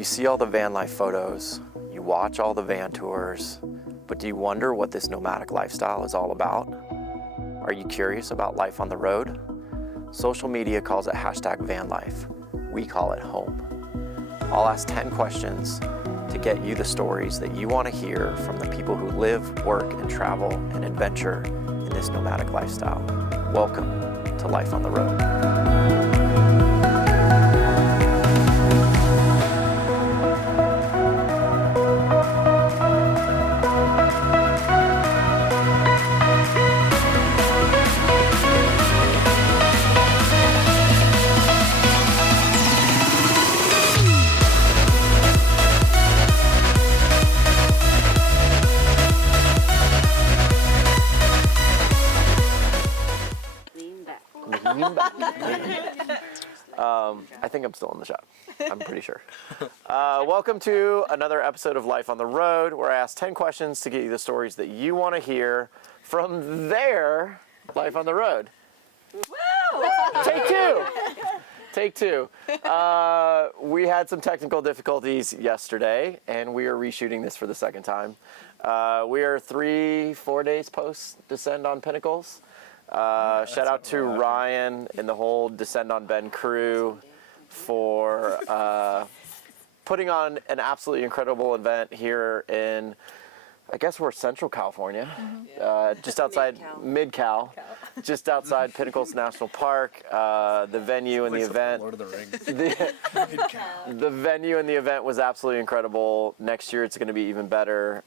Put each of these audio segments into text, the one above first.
You see all the van life photos, you watch all the van tours, but do you wonder what this nomadic lifestyle is all about? Are you curious about life on the road? Social media calls it #vanlife. We call it home. I'll ask 10 questions to get you the stories that you want to hear from the people who live, work, and travel and adventure in this nomadic lifestyle. Welcome to Life on the Road. I think I'm still in the shot. I'm pretty sure. Welcome to another episode of Life on the Road, where I ask 10 questions to get you the stories that you want to hear from their life on the road. Woo! Take two. Take two. We had some technical difficulties yesterday, and we are reshooting this for the second time. We are 3-4 days post Descend on Pinnacles. Shout out to Ryan and the whole Descend on Ben crew for putting on an absolutely incredible event here in, I guess we're Central California, just outside Mid-Cal, just outside Pinnacles National Park. The venue and the event, Lord of the Rings. the venue and the event was absolutely incredible. Next year it's going to be even better.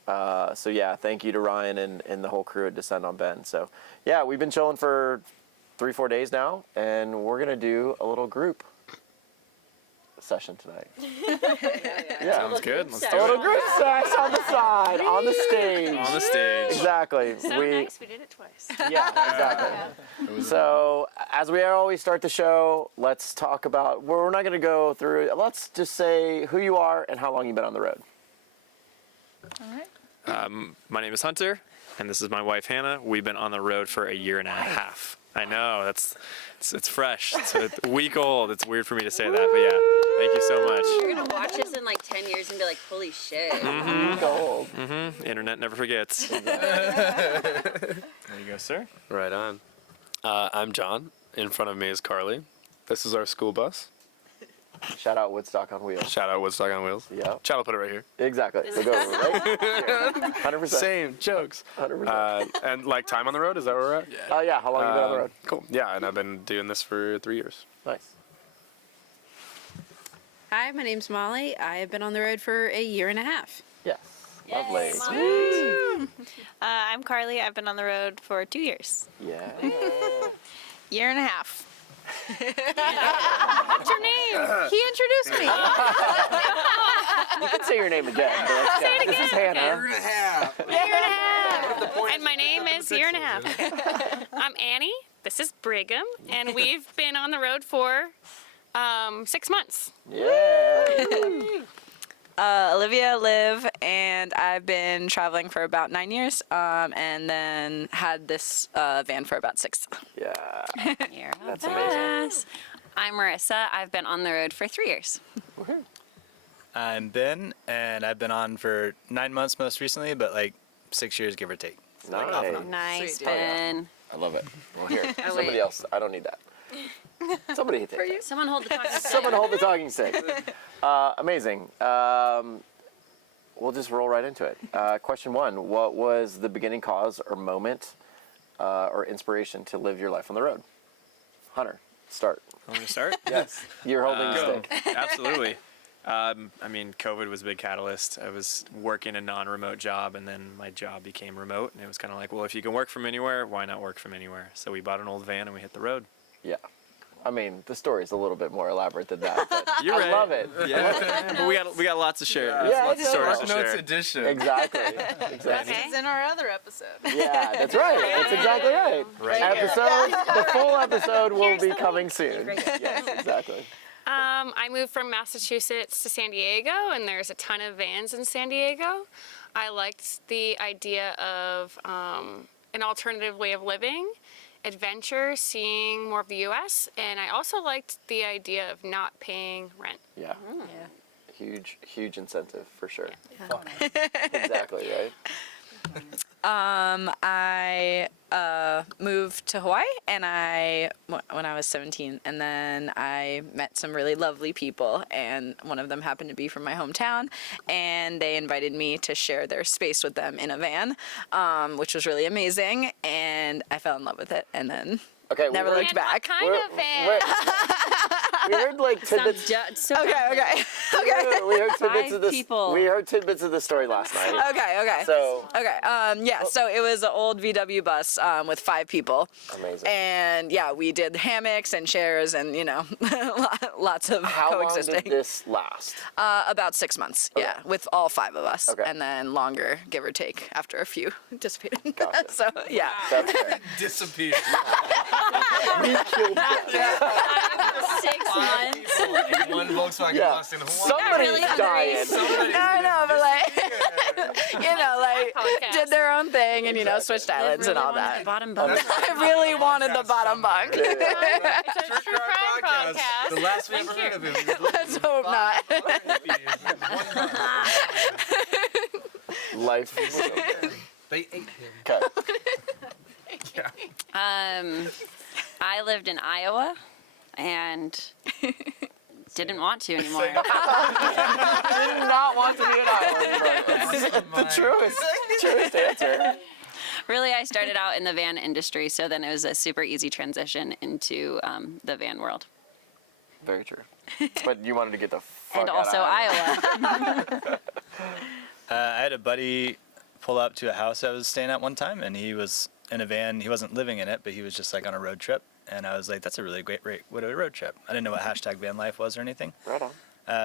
So yeah, thank you to Ryan and the whole crew at Descend on Ben. So yeah, we've been chilling for 3-4 days now, and we're going to do a little group session tonight. Yeah. Sounds good. Let's A little do it. group sex on the side, on the stage. On the stage. Exactly. So nice, we did it twice. Yeah, exactly. So, as we always start the show, let's talk about, we're not going to go through, let's just say who you are and how long you've been on the road. All right. My name is Hunter, and this is my wife Hannah. We've been on the road for 1.5 years. I know, it's fresh. It's a week old. It's weird for me to say that, but yeah. Thank you so much. You're gonna watch us in like 10 years and be like, holy shit. Gold. Internet never forgets. There you go, sir. Right on. I'm John. In front of me is Carly. This is our school bus. Shout out Woodstock on Wheels. Shout out Woodstock on Wheels. Yeah. Chad will put it right here. Exactly. We'll go right here. 100%. Same jokes. 100%. And like time on the road, is that where we're at? Oh yeah, how long have you been on the road? Cool. Yeah, and I've been doing this for 3 years. Nice. Hi, my name's Molly. I have been on the road for 1.5 years. Yes. Lovely. I'm Carly. I've been on the road for 2 years. Yeah. 1.5 years. What's your name? He introduced me. You can say your name again. But let's Say it This is again. Hannah. 1.5 years. And my name is 1.5 years. Okay. I'm Annie. This is Brigham. And we've been on the road for 6 months. Yeah. Olivia, Liv, and I've been traveling for about 9 years, and then had this van for about 6. Yeah. You're That's the amazing. best. I'm Marissa. I've been on the road for 3 years. I'm Ben, and I've been on for 9 months most recently, but like 6 years, give or take. Nice. off and on. Nice, Sweet. Ben. I love it. Well, here. Oh, Somebody wait. else. I don't need that. Somebody take that. Someone hold the talking stick. Someone hold the talking stick. Amazing. We'll just roll right into it. Question 1. What was the beginning cause or moment or inspiration to live your life on the road? Hunter, start. Want me to start? Yes. You're holding the Go. stick. Absolutely. I mean, COVID was a big catalyst. I was working a non-remote job, and then my job became remote, and it was kind of like, well, if you can work from anywhere, why not work from anywhere? So we bought an old van, and we hit the road. Yeah. I mean, the story's a little bit more elaborate than that. But You're I right. love it. Yeah, but we got lots to share. Yeah, Lots of stories to Notes share. edition. Exactly. Exactly. Okay. in our other episode. Yeah, that's right. That's exactly right. The full episode will Here's be the coming soon. Yes, exactly. I moved from Massachusetts to San Diego, and there's a ton of vans in San Diego. I liked the idea of an alternative way of living, adventure, seeing more of the U.S., and I also liked the idea of not paying rent. Yeah. Huge incentive for sure. Exactly, right? I moved to Hawaii when I was 17, and then I met some really lovely people, and one of them happened to be from my hometown, and they invited me to share their space with them in a van, which was really amazing, and I fell in love with it, and then never looked And back. what kind of van? We heard like tidbits. Okay. We heard tidbits of this. people. We heard tidbits of the story last night. Okay. So So it was an old VW bus with 5 people. amazing. And yeah, we did hammocks and chairs and, lots of How long coexisting. did this last? About 6 months, yeah, with all 5 of us. Okay. And then longer, give or take, after a few dissipated. Gotcha. So, yeah. That's fair. Disappeared. We killed them. 6 months. One Volkswagen Yeah. bus in Hawaii. Somebody's really hungry. dying. No, but Podcast. did their own thing and, switched islands and all that. Bottom bunk. I really wanted the bottom bunk. It's a true crime podcast. The last we ever Thank heard you. of him. Let's hope not. Life. They ate him. Okay. I lived in Iowa and didn't want to anymore. Did not want to be an island. The truest answer. Really, I started out in the van industry, so then it was a super easy transition into the van world. Very true. But you wanted to get the fuck And out also of Iowa. I had a buddy pull up to a house I was staying at one time, and he was in a van. He wasn't living in it, but he was just like on a road trip. And I was like, that's a really great road trip. I didn't know what #van life was or anything. Right on.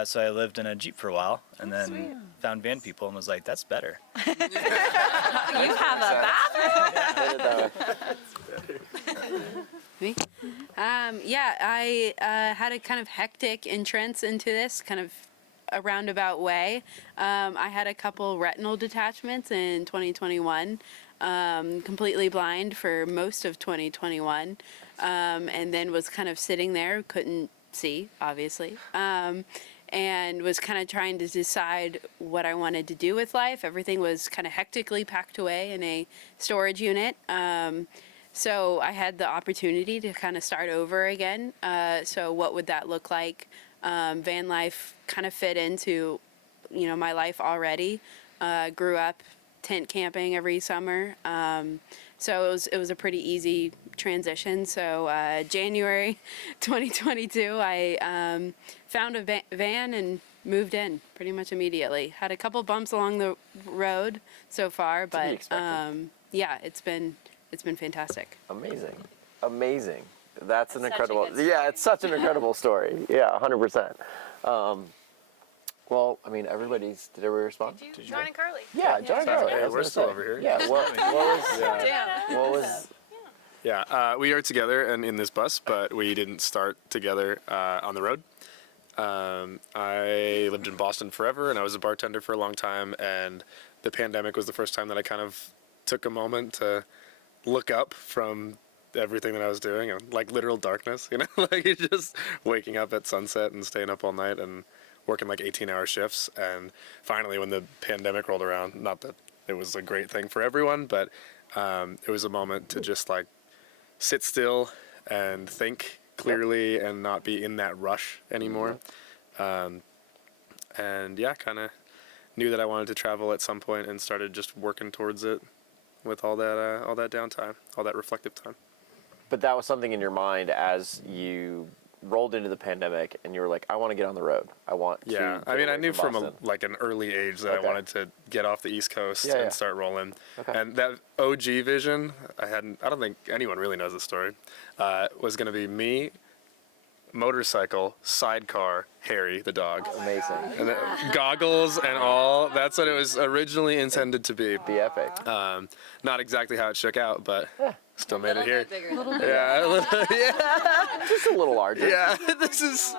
So I lived in a Jeep for a while, and then found van people and was like, that's better. You have a bathroom? Me? I had a kind of hectic entrance into this, kind of a roundabout way. I had a couple retinal detachments in 2021, completely blind for most of 2021, and then was kind of sitting there, couldn't see, obviously, and was kind of trying to decide what I wanted to do with life. Everything was kind of hectically packed away in a storage unit. So I had the opportunity to kind of start over again. So what would that look like? Van life kind of fit into, my life already. Grew up tent camping every summer. So it was a pretty easy transition. So January 2022, I found a van and moved in pretty much immediately. Had a couple bumps along the road so far, but yeah, it's been fantastic. Amazing. That's an Such a incredible. good story. Yeah, it's such an incredible story. Yeah, 100%. Well, I mean, did everybody respond? John and Carly. Yeah, John and Carly. I was We're gonna still say. over here. Yeah. What was? Yeah, we are together and in this bus, but we didn't start together on the road. I lived in Boston forever, and I was a bartender for a long time, and the pandemic was the first time that I kind of took a moment to look up from everything that I was doing, and like literal darkness, like just waking up at sunset and staying up all night and working like 18-hour shifts. And finally, when the pandemic rolled around, not that it was a great thing for everyone, but it was a moment to just like sit still and think clearly and not be in that rush anymore. And yeah, kind of knew that I wanted to travel at some point and started just working towards it with all that downtime, all that reflective time. But that was something in your mind as you rolled into the pandemic, and you were like, I want to get on the road. I want to. Yeah, I get mean, I away knew from Boston. an early age that Okay. I wanted to get off the East Coast Yeah, yeah. and start rolling. Okay. And that OG vision, I don't think anyone really knows the story, was going to be me, motorcycle, sidecar, Harry, the dog. Amazing. And goggles and all. That's what it was originally intended to be. Be epic. Not exactly how it shook out, but still made it here. Bigger. Yeah, Just a little larger. yeah. This is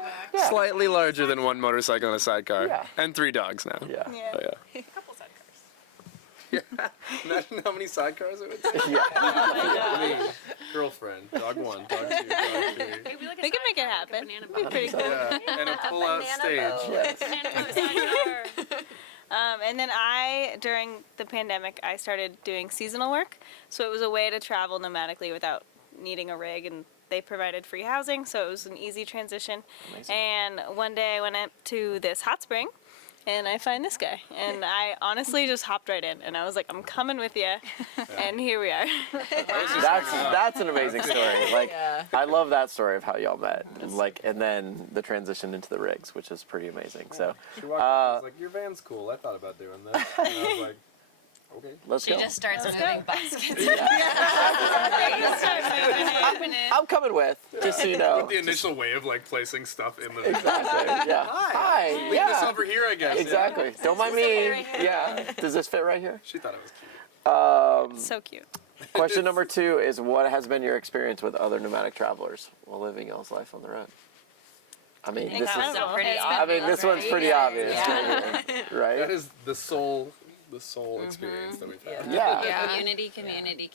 slightly larger than one motorcycle and a sidecar, Yeah. and 3 dogs now. Yeah. Oh, yeah. Imagine how many sidecars it would take. Yeah. Me, girlfriend, dog 1, dog 2, dog 3. Maybe like a We can make it sidecar, like a happen. banana Be boat. pretty cool. Yeah, and a pull-out stage. Yes. Banana boat sidecar. And then during the pandemic, I started doing seasonal work. So it was a way to travel nomadically without needing a rig, and they provided free housing, so it was an easy transition. Amazing. And one day I went up to this hot spring, and I find this guy. And I honestly just hopped right in, and I was like, I'm coming with you. And here we are. That's an amazing story. Like, Yeah. I love that story of how y'all met, and then the transition into the rigs, which is pretty amazing. So, She walked up and was like, your van's cool. I thought about doing this. And I was like, okay. let's go. starts moving baskets. I'm coming with, just so you know. The initial way of like placing stuff in the Exactly. Yeah. Hi. Leave this Yeah. over here, I guess. Exactly. Don't mind me. Yeah. Does this fit right here? She thought it was cute. So cute. Question number 2 is, what has been your experience with other nomadic travelers while living y'all's life on the road? I mean, this is. Incredible. pretty It's I mean, this one's pretty obvious, Yeah. right? That is the sole experience that we've had. Yeah. Yeah. Community, community.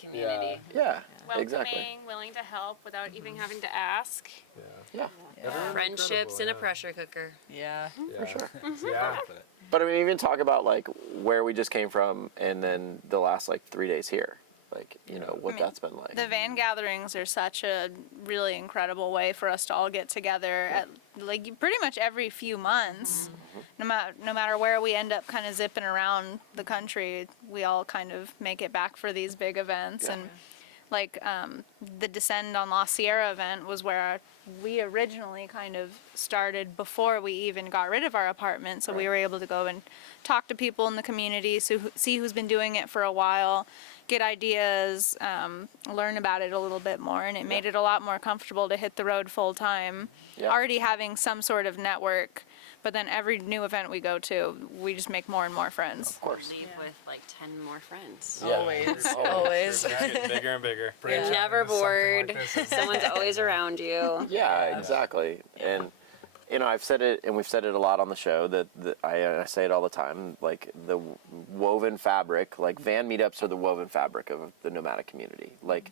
Yeah. Welcoming, Exactly. willing to help without even having to ask. Yeah. Friendships in a pressure cooker. Yeah. For sure. Yeah. But I mean, even talk about like where we just came from, and then the last like 3 days here. Like, you know, what that's been like. The van gatherings are such a really incredible way for us to all get together at like pretty much every few months. No matter where we end up kind of zipping around the country, we all kind of make it back for these big events. Yeah. And like the Descend on La Sierra event was where we originally kind of started before we even got rid of our apartment. So we were able to go and talk to people in the community, see who's been doing it for a while, get ideas, learn about it a little bit more, and it made it a lot more comfortable to hit the road full time. Yeah. Already having some sort of network, but then every new event we go to, we just make more and more friends. Of course. Leave with like 10 more friends. Yeah. Always. Getting bigger and bigger. You're never bored. Someone's always around you. Yeah, exactly. And you know, I've said it, and we've said it a lot on the show, that I say it all the time, like the woven fabric, like van meetups are the woven fabric of the nomadic community. Like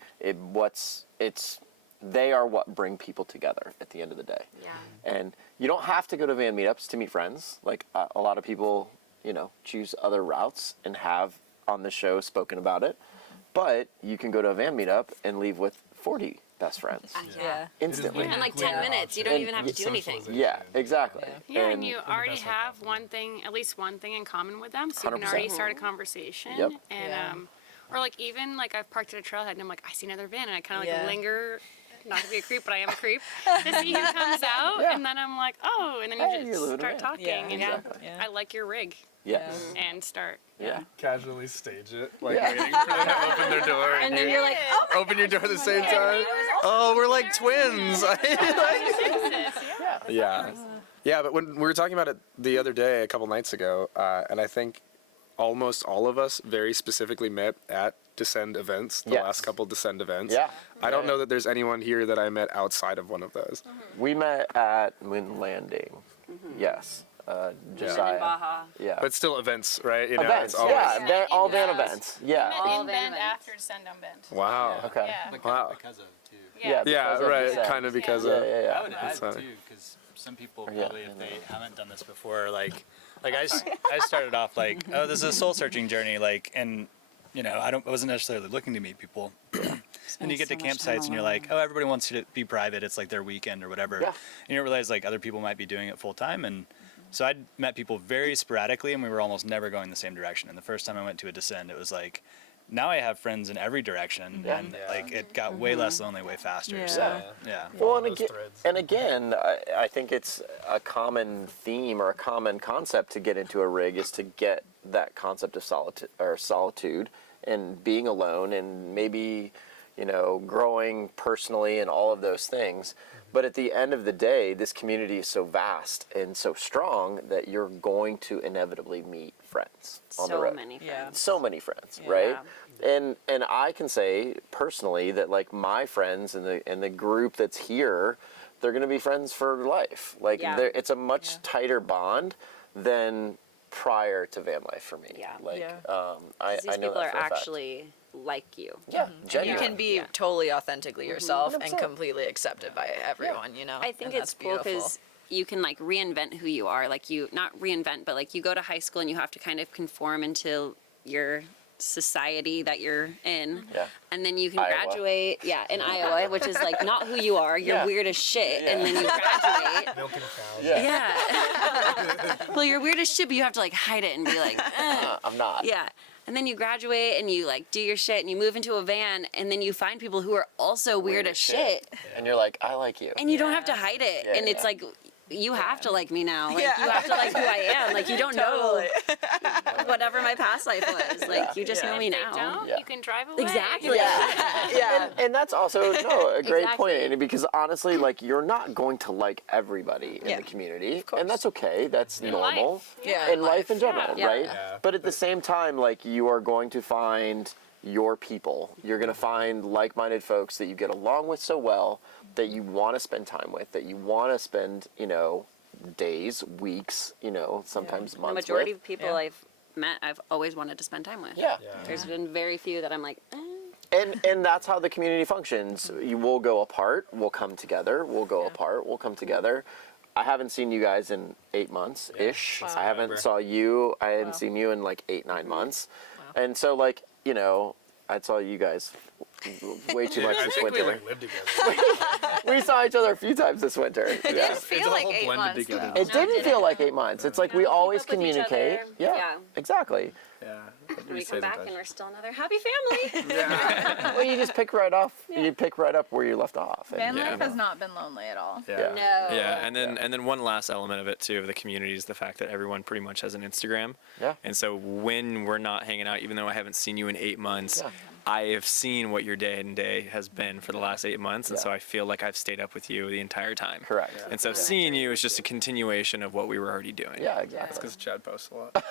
they are what bring people together at the end of the day. Yeah. And you don't have to go to van meetups to meet friends. Like a lot of people, you know, choose other routes and have on the show spoken about it. But you can go to a van meetup and leave with 40 best friends Yeah. instantly. In like 10 minutes. You don't even have to do anything. Yeah, exactly. Yeah, and you already have at least one thing in common with them, so you can 100%. already start a conversation. Yep. And or like even like I've parked at a trailhead and I'm like, I see another van, and I kind of like Yeah. linger, not to be a creep, but I am a creep, to see who comes out, Yeah. and then I'm like, oh, and then Hey, you you're just living start around. talking, Yeah, and exactly. Yeah. I like your rig, Yes. and start. Yeah. Casually stage it, like Yeah. waiting for them to open their door, and then you're like, oh my open your door at the same time. Oh, we're like twins. Yeah. Yeah, but when we were talking about it the other day, a couple nights ago, and I think almost all of us very specifically met at Descend events, the Yes. last couple Descend events. Yeah. I don't know that there's anyone here that I met outside of one of those. We met at Moon Landing. Yes. Josiah. Baja. Yeah. But still events, right? You know, events. it's always, Yeah, they're all van events. Yeah. All in van Bend events. after Descend on Bend. Wow. Okay. Yeah. Wow. Because of too. Yeah. Yeah, because of right. Descend. Kind of because Yeah, of. yeah, yeah. I would add That's funny. too, because some people Yeah, probably, I if they know. haven't done this before, like I started off like, oh, this is a soul searching journey, like, and you know, I wasn't necessarily looking to meet people. And you get to campsites and you're like, oh, everybody wants you to be private. It's like their weekend or whatever. Yeah. And you don't realize like other people might be doing it full time. And so I'd met people very sporadically, and we were almost never going the same direction. And the first time I went to a Descend, it was like, now I have friends in every direction, Yeah. and like it got way less lonely, way faster. Yeah. So yeah. Well, those threads. and again, I think it's a common theme or a common concept to get into a rig is to get that concept of solitude and being alone, and maybe, you know, growing personally and all of those things. But at the end of the day, this community is so vast and so strong that you're going to inevitably meet friends on the So road. many friends. Yeah. So many friends, right? And I can say personally that like my friends and the group that's here, they're going to be friends for life. Like Yeah. it's a much tighter bond than prior to van life for me. Yeah. Like, Yeah. I These know people that are for a fact. actually like you. Yeah, You genuine. can be totally authentically yourself and 100%. completely accepted by everyone, you know? I think and it's that's cool beautiful. because you can like reinvent who you are. Like you, not reinvent, but like you go to high school and you have to kind of conform into your society that you're in. Yeah. And then you can Iowa. graduate, in Iowa, which is like not who you are. You're Yeah. weird as shit. And then you graduate. Milking cows. Yeah. Well, you're weird as shit, but you have to like hide it and be like, I'm not. yeah. And then you graduate and you like do your shit and you move into a van and then you find people who are also weird as shit. And you're like, I like you. And you don't have to hide it. Yeah, and it's yeah. like, you have to like me now. Like, Yeah. you have to like who I am. Like, you don't Totally. know whatever my past life was. Like, you just know me If they now. don't, Yeah. you can drive away. Exactly. Yeah. And that's also a great point, Exactly. Andy, because honestly, like you're not going to like everybody in Yeah. the community, course. and that's okay. That's In normal. life. Yeah. In life in general, Yeah. right? Yeah. But at the same time, like you are going to find your people. You're going to find like-minded folks that you get along with so well, that you want to spend time with, that you want to spend, days, weeks, sometimes The months majority with. of people Yeah. I've met, I've always wanted to spend time with. Yeah. There's been very few that I'm like, And that's how the community functions. You will go apart, we'll come together, we'll go apart, we'll come together. I haven't seen you guys in 8 months ish. Wow. I haven't November. I hadn't seen you in like 8-9 months. And so like, I saw you guys way too much I this think we winter. like lived together. We saw each other a few times this winter. It didn't It's feel all like 8 blended months. together. though. It didn't feel like 8 months. It's like we keep always up with each communicate. other. Yeah, Yeah. exactly. Yeah. and we come back and we're still another happy family. Well, you just pick right off. You pick right up where you left off. And, Van Yeah. life has not been lonely at all. yeah. No. Yeah, and then one last element of it too of the community is the fact that everyone pretty much has an Instagram. Yeah. And so when we're not hanging out, even though I haven't seen you in 8 months, Yeah. I have seen what your day and day has been for the last 8 months, and Yeah. so I feel like I've stayed up with you the entire time. Correct. And so seeing you is just a continuation of what we were already doing. Yeah, exactly. Because Chad posts a lot.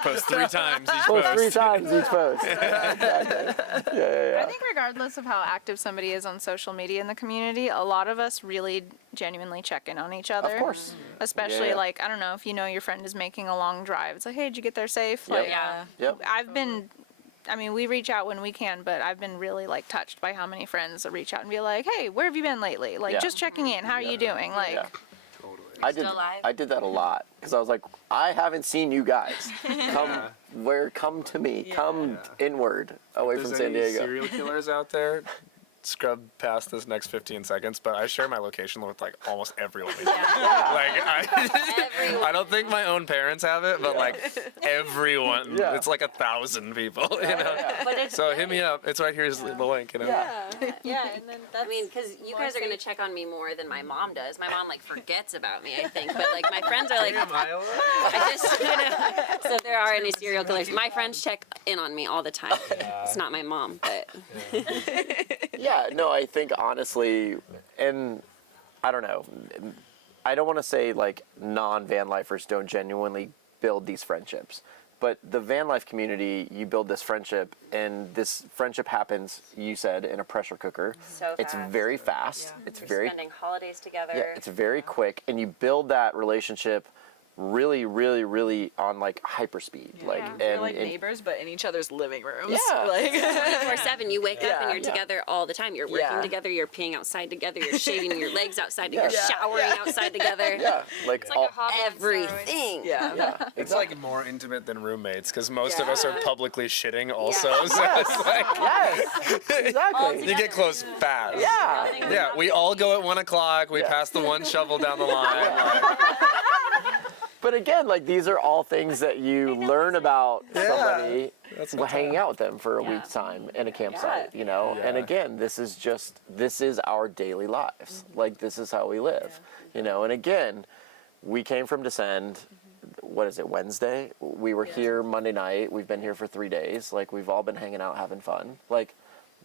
Post 3 times each Post post. 3 times each post. Exactly. Yeah. I think regardless of how active somebody is on social media in the community, a lot of us really genuinely check in on each other. Of course. Especially Yeah. like, I don't know, if you know your friend is making a long drive. It's like, hey, did you get there safe? Yep. Like, Yeah. Yep. we reach out when we can, but I've been really like touched by how many friends reach out and be like, hey, where have you been lately? Like, Yeah. just checking in. How are you doing? Like, Yeah. Totally. still alive? I did that a lot because I was like, I haven't seen you guys. Come to me. Come inward away If from there's San any Diego. serial killers out there, scrub past this next 15 seconds, but I share my location with like almost everyone. Like I don't think my own parents have it, but like everyone, Yeah. it's like 1,000 people, you know. But it's So hit me up. It's right here's the link, you know. Yeah, and then I mean, because you guys are gonna check on me more than my mom does. My mom like forgets about me, I think. But like my friends are like, I just, so if there are any serial killers, my friends check in on me all the time. It's not my mom, but Yeah, no, I think honestly, and I don't know, I don't want to say like non-van lifers don't genuinely build these friendships, but the van life community, you build this friendship, and this friendship happens, you said, in a pressure cooker. So It's fast. very fast. It's very spending holidays together. yeah, it's very quick, and you build that relationship really, really, really on like hyperspeed. Like We're and like neighbors, but in each other's living rooms. Yeah. Like, 24/7, you wake up and you're Yeah. together all the time. You're working Yeah. together, you're peeing outside together, you're shaving your legs outside, you're Yeah. showering outside together. yeah, like, It's like a hobby on steroids. Everything. yeah. yeah, It's like more intimate than roommates because most of us are publicly shitting also. So it's like yes, exactly. you get close fast. Yeah. Yeah, we all go at 1 o'clock. We Yeah. pass the one shovel down the line. Like, But again, like these are all things that you learn about somebody hanging out with them for a week's time in a campsite, you know? And Yeah. again, this is our daily lives. Like this is how we live, you know? And again, we came from Descend, what is it, Wednesday? We were here Monday night. We've been here for 3 days. Like we've all been hanging out, having fun. Like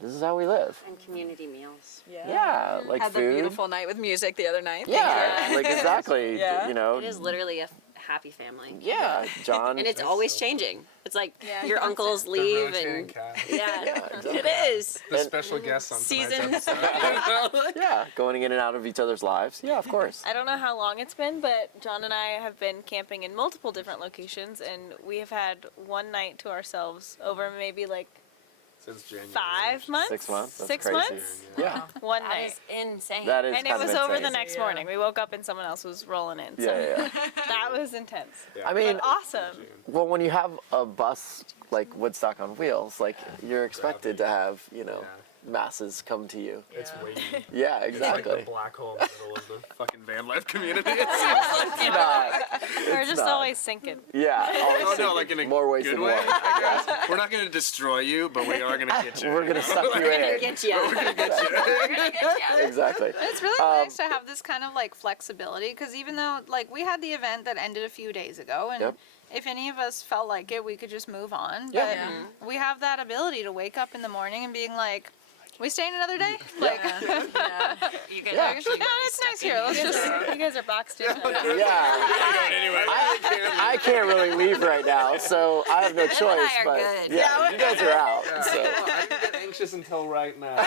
this is how we live. And community meals. Yeah, like Had the food. beautiful night with music the other night. Yeah, like exactly, Yeah. you know? It is literally a happy family. Yeah, John. And it's always changing. It's like your uncles The leave rotating and cast. exactly. It is. The special guests on tonight's Seasons. episode. Yeah, going in and out of each other's lives. Yeah, of course. I don't know how long it's been, but John and I have been camping in multiple different locations, and we have had one night to ourselves over maybe like Since January. 5 months. 6 months. That's 6 crazy. months. Yeah, One That night. is insane. that is And it kind of was over the insane. next morning. We woke up and someone else was rolling in. So Yeah. that was intense. Yeah. I mean, But awesome. well, when you have a bus like Woodstock on wheels, like you're expected to have, masses come to you. It's weighty. Yeah, It's like exactly. the black hole in the middle of the fucking van life community. It's not. We're It's just not. always sinking. Yeah. always Oh no, thinking like in a more ways good than way, one. I guess. We're not gonna destroy you, but we are gonna get you. We're gonna suck you in. Get you. Exactly. It's really nice to have this kind of like flexibility because even though like we had the event that ended a few days ago and Yep. if any of us felt like it, we could just move on. Yeah. But we have that ability to wake up in the morning and being like, we staying another day? Like, You guys Yeah. are actually no, it's nice here. Let's just, you guys are boxed in. Yeah. I can't really leave right now, so I have no choice. I are But good. yeah, you guys are out. So I didn't get anxious until right now.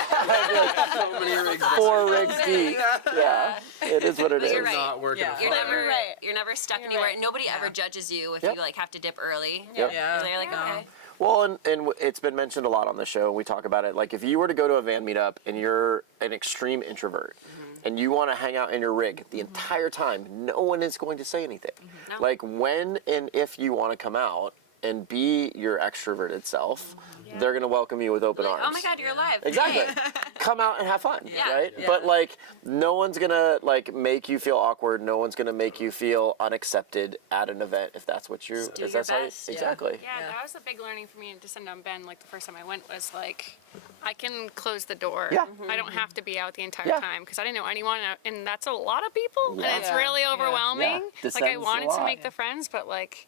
So many rigs. 4 rigs deep. Yeah, it is what it But is. you're right. Not working. Yeah. You're But never, you're right. you're never stuck You're anywhere. right. Nobody ever judges you if Yep. you like have to dip early. Yep. Yeah. They're like, No. okay. Well, and it's been mentioned a lot on the show. We talk about it. Like, if you were to go to a van meetup and you're an extreme introvert and you want to hang out in your rig the entire time, no one is going to say anything. No. Like, when and if you want to come out and be your extroverted self, they're going to welcome you with open Like, arms. oh my God, you're alive. Exactly. Hey. Come out and have fun, Yeah. right? Yeah. But like, no one's gonna like make you feel awkward. No one's gonna make you feel unaccepted at an event if that's what you. Just do if your that's how you- best. exactly. Yeah, that was a big learning for me to send on Ben. Like the first time I went was like, I can close the door. Yeah. I don't have to be out the entire Yeah. time because I didn't know anyone, and that's a lot of people, Yeah. and it's Yeah. really Yeah. overwhelming. Yeah. Like I Descends a wanted to lot. make the friends, but like,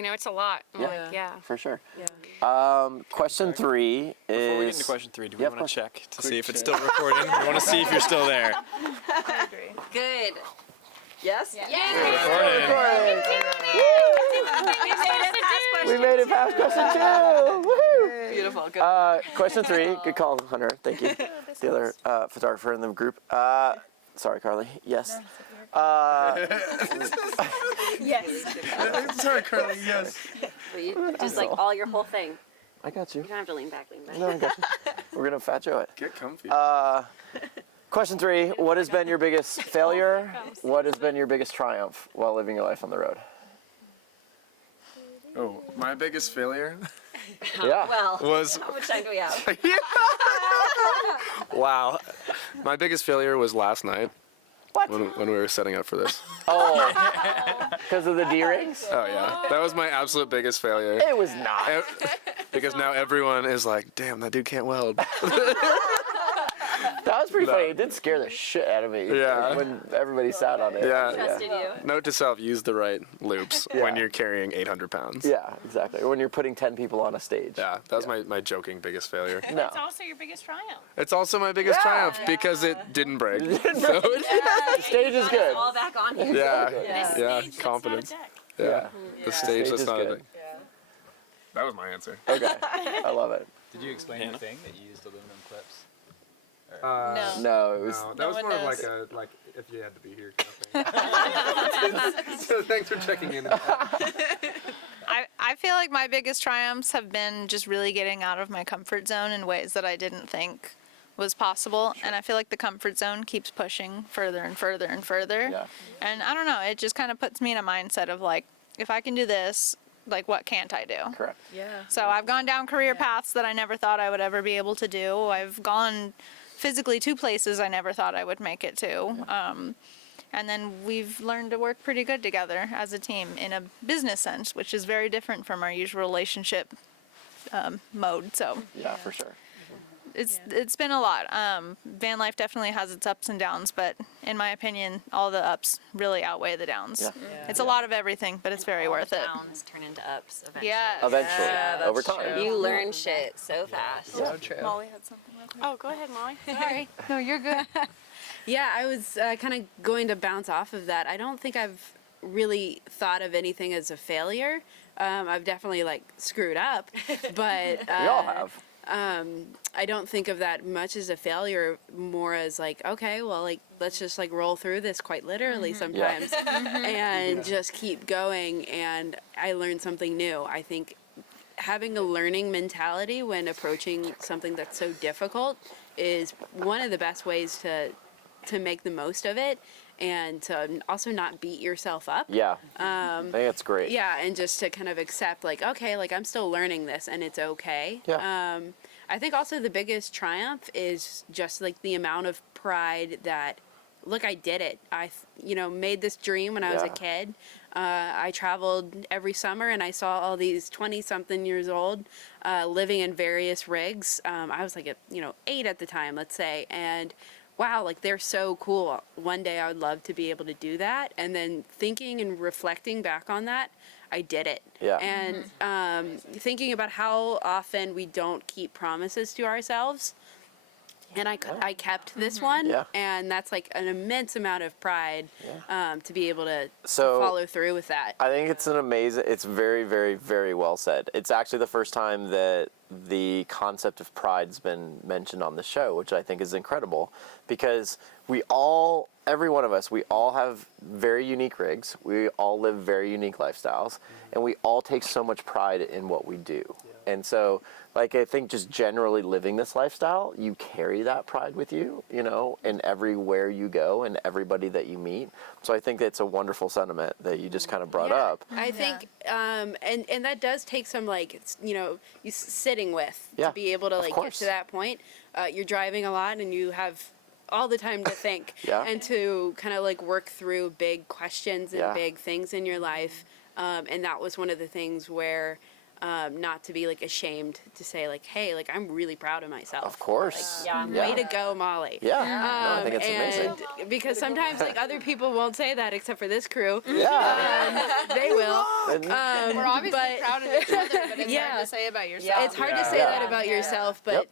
it's a lot. I'm Yeah. like, yeah. For sure. Yeah. Question 3 is. Before we get into question 3, do we Yeah, want of to check to see if it's still recording? We want to see if you're still there. Good. Yes? Recording. We made it past question 2. Woohoo! Beautiful. Good. Question 3. Good call, Hunter. Thank you. The other photographer in the group. Sorry, Carly. Yes. Sorry, Carly. Yes. But you just like all your whole thing. I got you. You don't have to lean back, lean back. No, I got you. We're gonna Fat Joe it. Get comfy. Question 3. What has been your biggest failure? What has been your biggest triumph while living your life on the road? Oh, my biggest failure Yeah. Well, was how much time do we have? wow. My biggest failure was last night. What? When we were setting up for this. Oh, because of the D rings? Oh yeah, that was my absolute biggest failure. It was not. Because now everyone is like, damn, that dude can't weld. That was pretty funny. It did scare the shit out of me. Yeah. like, when everybody sat on it. Yeah. Trusted you. Note to self: use the right loops when you're carrying 800 pounds. Yeah, exactly. Or when you're putting 10 people on a stage. Yeah, that was my joking biggest failure. No. It's also your biggest triumph. It's also my biggest triumph because it didn't break. So, The stage is good. All back on you. yeah, Yeah. yeah, Stage, confidence. That's not a deck. Yeah, the stage Stage that's is not a good. thing. That was my answer. Okay. I love it. Did you explain your thing that you used aluminum clips? No. No, it was. No, that No was one more of knows. like if you had to be here kind of thing. So thanks for checking in. I feel like my biggest triumphs have been just really getting out of my comfort zone in ways that I didn't think was possible. And I feel like the comfort zone keeps pushing further and further and further. Yeah. And I don't know, it just kind of puts me in a mindset of like, if I can do this, like what can't I do? Correct. Yeah. So I've gone down career paths that I never thought I would ever be able to do. I've gone physically to places I never thought I would make it to. And then we've learned to work pretty good together as a team in a business sense, which is very different from our usual relationship mode. So Yeah, for sure. it's been a lot. Van life definitely has its ups and downs, but in my opinion, all the ups really outweigh the downs. Yeah. It's a lot of everything, but it's very worth it. Downs turn into ups eventually. Yeah. Eventually. Yeah, that's over time. true. You learn shit so fast. So true. Molly had something real quick. Oh, go ahead, Molly. Sorry. No, you're good. Yeah, I was kind of going to bounce off of that. I don't think I've really thought of anything as a failure. I've definitely like screwed up, but We all have. I don't think of that much as a failure, more as like, okay, well, like, let's just like roll through this quite literally sometimes and just keep going. And I learned something new. I think having a learning mentality when approaching something that's so difficult is one of the best ways to make the most of it, and to also not beat yourself up. Yeah. I think that's great. Yeah, and just to kind of accept, like, okay, like, I'm still learning this, and it's okay. Yeah. I think also the biggest triumph is just, like, the amount of pride that, look, I did it. I, made this dream when I was a kid. I traveled every summer, and I saw all these 20-something years old living in various rigs. I was, like, 8 at the time, let's say, and wow, like, they're so cool. One day I would love to be able to do that. And then thinking and reflecting back on that, I did it. Yeah. And thinking about how often we don't keep promises to ourselves. And I kept this one, and that's like an immense amount of pride to be able to follow through with that. I think it's it's very, very, very well said. It's actually the first time that the concept of pride's been mentioned on the show, which I think is incredible, because every one of us, we all have very unique rigs, we all live very unique lifestyles, and we all take so much pride in what we do. And so, like, I think just generally living this lifestyle, you carry that pride with you, in everywhere you go and everybody that you meet. So I think it's a wonderful sentiment that you just kind of brought up. I think, and that does take some, like, you sitting with to be able to, like, get to that point. You're driving a lot and you have all the time to think and to kind of, like, work through big questions and big things in your life. And that was one of the things where not to be, like, ashamed to say, like, hey, like, I'm really proud of myself. Of course. Like, way to go, Molly. Yeah. No, I think it's amazing. Because sometimes, like, other people won't say that except for this crew. Yeah. They will. We're obviously proud of each other, but it's hard to say about yourself. It's hard to say that about yourself, but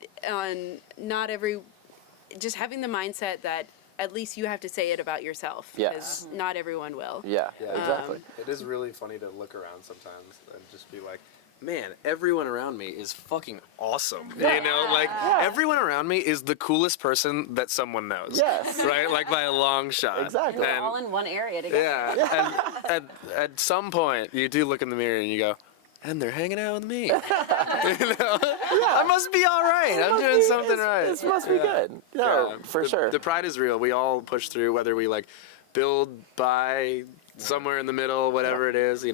just having the mindset that at least you have to say it about yourself, because not everyone will. Yeah, exactly. It is really funny to look around sometimes and just be like, man, everyone around me is fucking awesome. Everyone around me is the coolest person that someone knows. Yes. Right? Like, by a long shot. Exactly. We're all in one area together. Yeah. And at some point, you do look in the mirror and you go, and they're hanging out with me. I must be all right. I'm doing something right. This must be good. No, for sure. The pride is real. We all push through, whether we, like, build, buy, somewhere in the middle, whatever it is,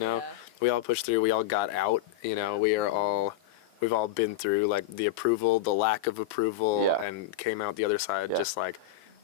We all push through. We all got out. We've all been through, like, the approval, the lack of approval, and came out the other side just, like,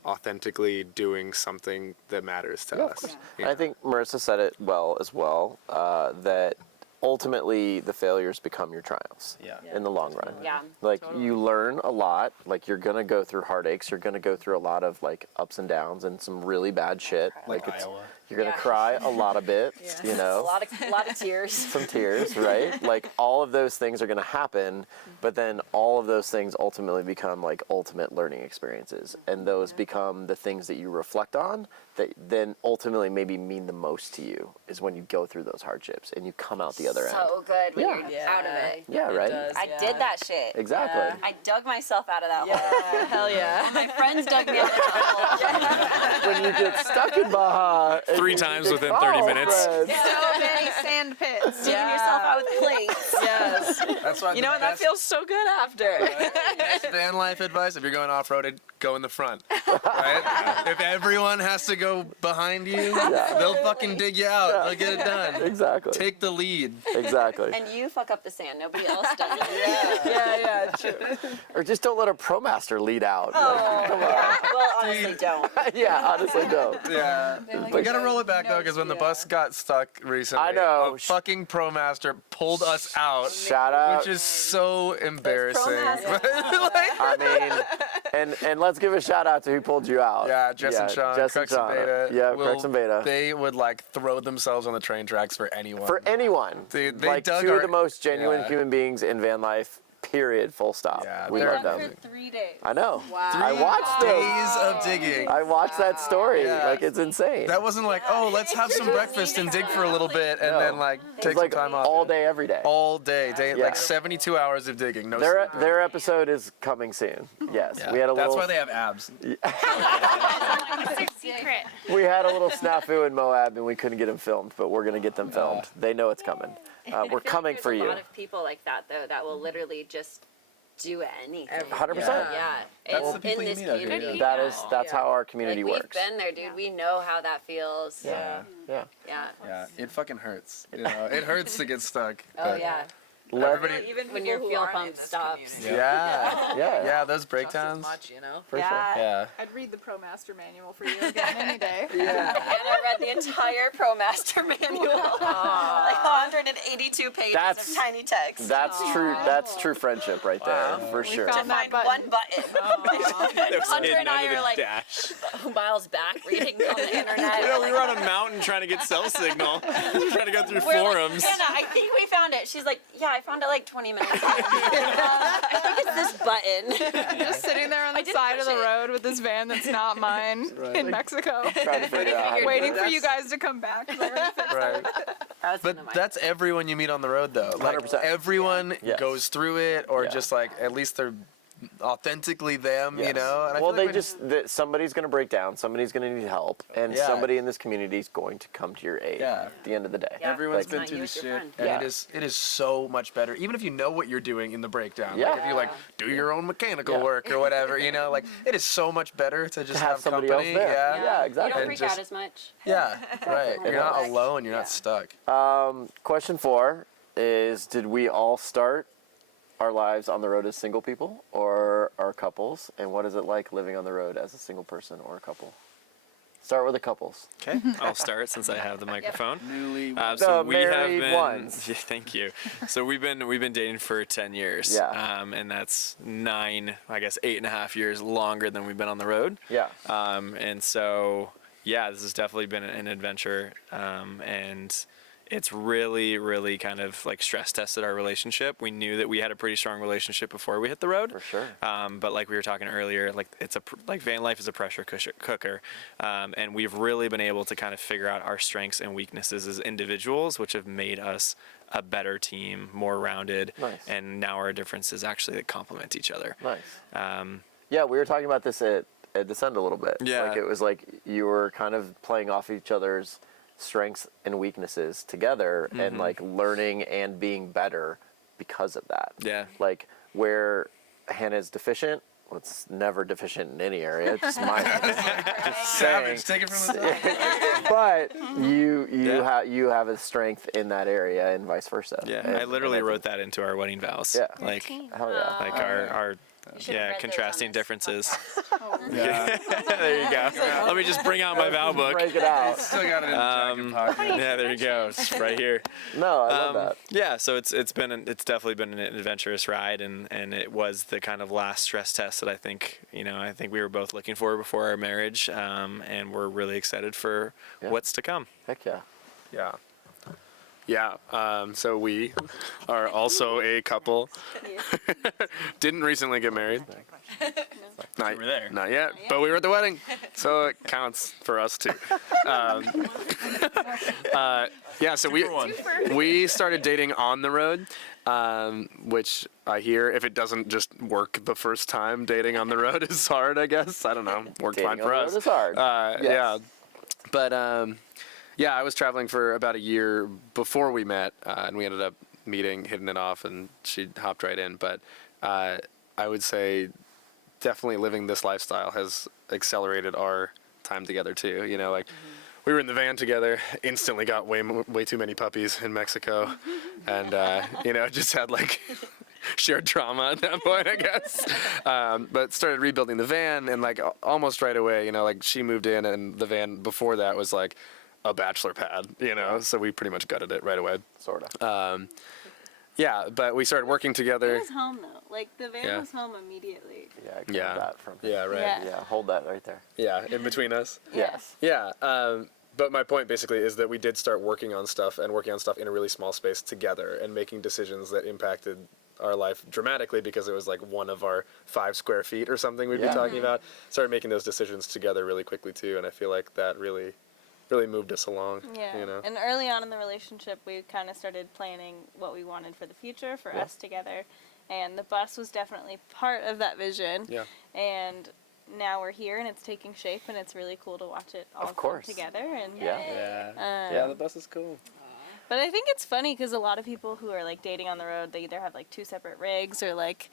authentically doing something that matters to us. I think Marissa said it well as well, that ultimately the failures become your triumphs in the long run. Yeah. Like, you learn a lot. Like, you're going to go through heartaches. You're going to go through a lot of, like, ups and downs and some really bad shit. Like Iowa. You're going to cry a lot of bits, A lot of tears. Some tears, right? Like, all of those things are going to happen, but then all of those things ultimately become, like, ultimate learning experiences. And those become the things that you reflect on that then ultimately maybe mean the most to you, is when you go through those hardships and you come out the other end. So good when you're out of it. Yeah, right? I did that shit. Exactly. I dug myself out of that hole. Hell yeah. My friends dug me out of that hole. When you get stuck in Baja. 3 times within 30 minutes. So many sand pits. Digging yourself out with plates. Yes. That's why That feels so good after. best van life advice, if you're going off-roaded, go in the front, right? If everyone has to go behind you, they'll fucking dig you out. They'll get it done. Exactly. Take the lead. Exactly. And you fuck up the sand. Nobody else does it. Yeah, true. Or just don't let a Promaster lead out. Well, honestly, don't. Honestly don't. Yeah. We gotta roll it back, though, because when the bus got stuck recently, I know. a fucking Promaster pulled us out. Shout out. Which is so embarrassing. I mean, and let's give a shout out to who pulled you out. Yeah, Jess and Sean, Jess Crux and and Sean. Beta. Yeah, Crux and Beta. They would, like, throw themselves on the train tracks for anyone. For anyone. They like, dug two our- of the most genuine yeah. human beings in van life, Period. Full stop. Yeah, We they're- love them. For 3 days. I know. Wow. I watched them. Days of digging. I watched that story. Yeah. Like, it's insane. That wasn't like, oh, let's have some breakfast and dig for a little bit and No. then like It's take like some time off. all day, every day. All day, Yeah. like 72 hours of digging. No Their sleep. their episode is coming soon. Yes, Yeah. we had a That's little. why they have abs. It's a secret. We had a little snafu in Moab, and we couldn't get them filmed, but we're gonna get them filmed. They know it's coming. We're coming for There's you. a lot of people like that though that will literally just do anything. 100%. Yeah. That's It's the people in you this meet out here, community. yeah. That's how our community like, works. We've been there, dude. We know how that feels. Yeah. Yeah. Yeah. Yeah, it fucking hurts. You know, it hurts to get stuck. Oh but- yeah. Everybody, Even When your fuel pump stops. yeah, Yeah. yeah, those breakdowns. For sure. Yeah. I'd read the Promaster manual for you again any day. And I read the entire Promaster manual. Like 182 pages That's- of tiny text. That's true. That's true friendship right there, for sure. to found that find one button. That was Hunter hidden and I under are the like dash. miles back reading on the internet. You know, we were on a mountain trying to get cell signal. We were trying to go through We're like, forums. Hannah, I think we found it. She's like, yeah, I found it like 20 minutes ago. I think it's this button. Just sitting there on the did side of push the it. road with this van that's not mine in Mexico. Trying to figure out how to Waiting do for it. you guys to come back. Right. That's one of But my that's everyone you meet on the road, though. Like 100%. everyone Yes. goes through it, or Yeah. just like at least they're authentically them, you Yes. know. And I Well, feel they like somebody's going to break down, somebody's going to need help, and Yeah. somebody in this community is going to come to your aid Yeah. at the end of the day. Yeah. everyone's It's been not through you, this it's your shit, friend. and Yeah. it is so much better. Even if you know what you're doing in the breakdown, Yeah. like if you like do your own mechanical Yeah. work or whatever, you know, like it is so much better to just To have somebody company. else there. Yeah, Yeah, You exactly. don't And freak just- out as much. yeah, right. You're not Relax. alone. You're not stuck. Question 4 is: did we all start our lives on the road as single people or are couples? And what is it like living on the road as a single person or a couple? Start with the couples. Okay, I'll start since I have the microphone. Newly. The married been. ones. Yeah, thank you. So we've been dating for 10 years. Yeah. And that's 8.5 years longer than we've been on the road. Yeah. And so yeah, this has definitely been an adventure. And it's really, really kind of like stress tested our relationship. We knew that we had a pretty strong relationship before we hit the road. For sure. But like we were talking earlier, like like van life is a pressure cooker, and we've really been able to kind of figure out our strengths and weaknesses as individuals, which have made us a better team, more rounded. Nice. And now our differences actually that complement each other. Nice. Yeah, we were talking about this at Descend a little bit. Yeah. Like it was like you were kind of playing off each other's strengths and weaknesses together and like learning and being better because of that. Yeah. Like where Hannah's deficient, well, it's never deficient in any area, just mine. Just saying. Savage, take it from the top. But you Yeah. you have a strength in that area and vice versa. Yeah, And- I literally and wrote that into our wedding vows. Yeah. Like Hell yeah. like our should have read those contrasting on this differences. Yeah. There you go. Let me just bring out my vow book. Break it out. Still got it in the jacket pocket. Yeah, there you go. It's right here. No, I love that. Yeah, so it's definitely been an adventurous ride, and it was the kind of last stress test that I think we were both looking for before our marriage, and we're really excited for what's to come. Heck yeah. Yeah. Yeah. So we are also a couple. Didn't recently get married. Not, You were there. Not yet, but we were at the wedding, so it counts for us too. Yeah, so we started dating on the road, which I hear if it doesn't just work the first time, dating on the road is hard. I guess I don't know. Worked Dating fine on for the us. road is hard. Yes. Yeah, but yeah, I was traveling for about a year before we met, and we ended up meeting, hitting it off, and she hopped right in. But I would say definitely living this lifestyle has accelerated our time together too. You know, like we were in the van together, instantly got way too many puppies in Mexico, and just had like shared trauma at that point, I guess. But started rebuilding the van, and like almost right away, like she moved in, and the van before that was like a bachelor pad, so we pretty much gutted it right away. Sort of. Yeah, but we started working together. It was home though. Like the van Yeah. was home immediately. Yeah, I grabbed Yeah. that from Yeah, right. Yeah. Yeah, hold that right there. Yeah, in between us. Yes. Yeah, But my point basically is that we did start working on stuff in a really small space together and making decisions that impacted our life dramatically because it was like one of our 5 square feet or something we'd be talking about. Started making those decisions together really quickly too, and I feel like that really moved us along. Yeah. You know? And early on in the relationship, we kind of started planning what we wanted for the future for us together. And the bus was definitely part of that vision. Yeah. And now we're here and it's taking shape and it's really cool to watch it all come together. And Yeah, the bus is cool. But I think it's funny because a lot of people who are like dating on the road, they either have like 2 separate rigs or like,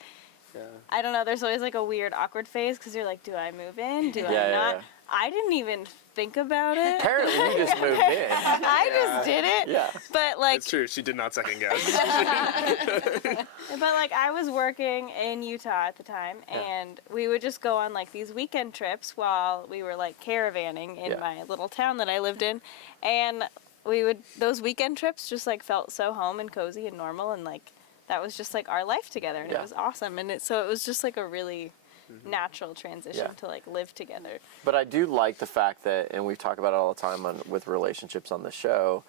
I don't know, there's always like a weird awkward phase because you're like, do I move in? Do I not? I didn't even think about it. Apparently you just moved in. I just did it. Yeah. But like, It's true, she did not second guess. but like I was working in Utah at the time and we would just go on like these weekend trips while we were like caravanning in my little town that I lived in. And those weekend trips just like felt so home and cozy and normal and like that was just like our life together and it was awesome. And so it was just like a really natural transition to like live together. But I do like the fact that, and we talk about it all the time with relationships on the show,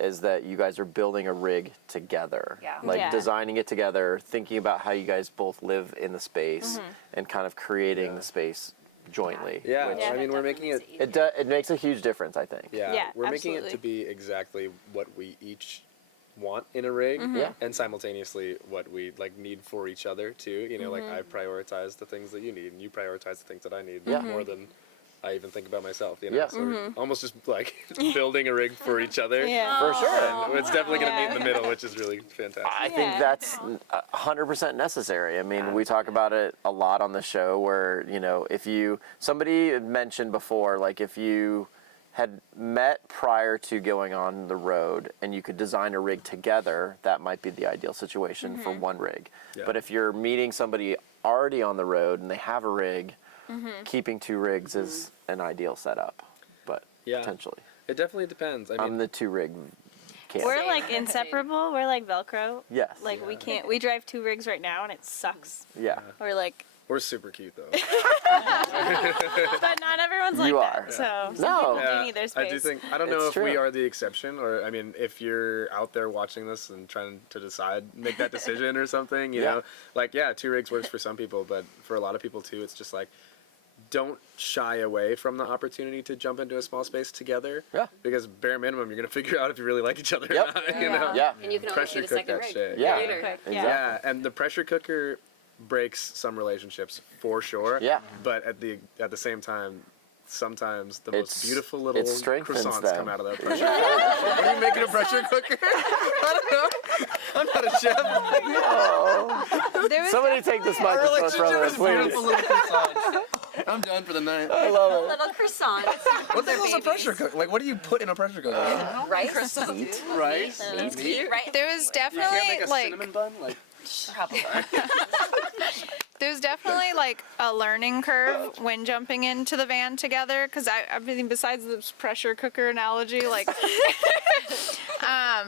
is that you guys are building a rig together. Like designing it together, thinking about how you guys both live in the space and kind of creating the space jointly. I mean, we're making it. It makes a huge difference, I think. We're making it to be exactly what we each want in a rig and simultaneously what we like need for each other too. You know, like I prioritize the things that you need and you prioritize the things that I need more than I even think about myself, you know. So we're almost just like building a rig for each other. For sure. And it's definitely going to meet in the middle, which is really fantastic. I think that's 100% necessary. I mean, we talk about it a lot on the show where, you know, somebody mentioned before, like if you had met prior to going on the road and you could design a rig together, that might be the ideal situation for one rig. But if you're meeting somebody already on the road and they have a rig, keeping 2 rigs is an ideal setup, but potentially. It definitely depends. I mean, I'm the 2 rig camp. We're like inseparable. We're like Velcro. Yes. Like we can't. We drive 2 rigs right now, and it sucks. Yeah. We're like. We're super cute though. But not everyone's like that. So some people do need their space. I don't know if we are the exception, or I mean, if you're out there watching this and trying to make that decision or something, you know, like 2 rigs works for some people, but for a lot of people too, it's just like, don't shy away from the opportunity to jump into a small space together. Because bare minimum, you're gonna figure out if you really like each other or not. You know? And you can always get a second rig later. Yeah, and the pressure cooker breaks some relationships for sure. But at the same time, sometimes the most beautiful little croissants come out of that pressure cooker. Are you making a pressure cooker? I don't know. I'm not a chef. Oh. Somebody take this microphone from us, please. I'm done for the night. I love it. Little croissant. What the hell is a pressure cooker? Like, what do you put in a pressure cooker? Rice. Rice. Meat. Right. There was definitely You can't make a cinnamon bun? Like, There's definitely like a learning curve when jumping into the van together because I mean besides this pressure cooker analogy like I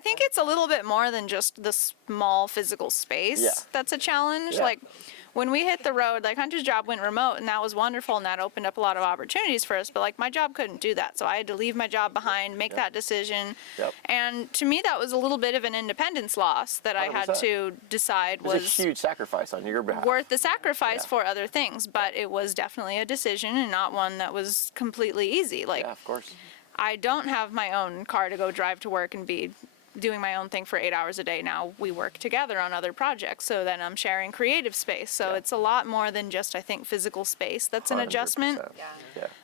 think it's a little bit more than just the small physical space that's a challenge. Like when we hit the road, like Hunter's job went remote and that was wonderful and that opened up a lot of opportunities for us, but like my job couldn't do that. So I had to leave my job behind, make that decision. And to me that was a little bit of an independence loss that I had to decide was a huge sacrifice on your behalf. Worth the sacrifice for other things, but it was definitely a decision and not one that was completely easy. Like of course. I don't have my own car to go drive to work and be doing my own thing for 8 hours a day now. We work together on other projects, so then I'm sharing creative space. So it's a lot more than just, I think, physical space. That's an adjustment.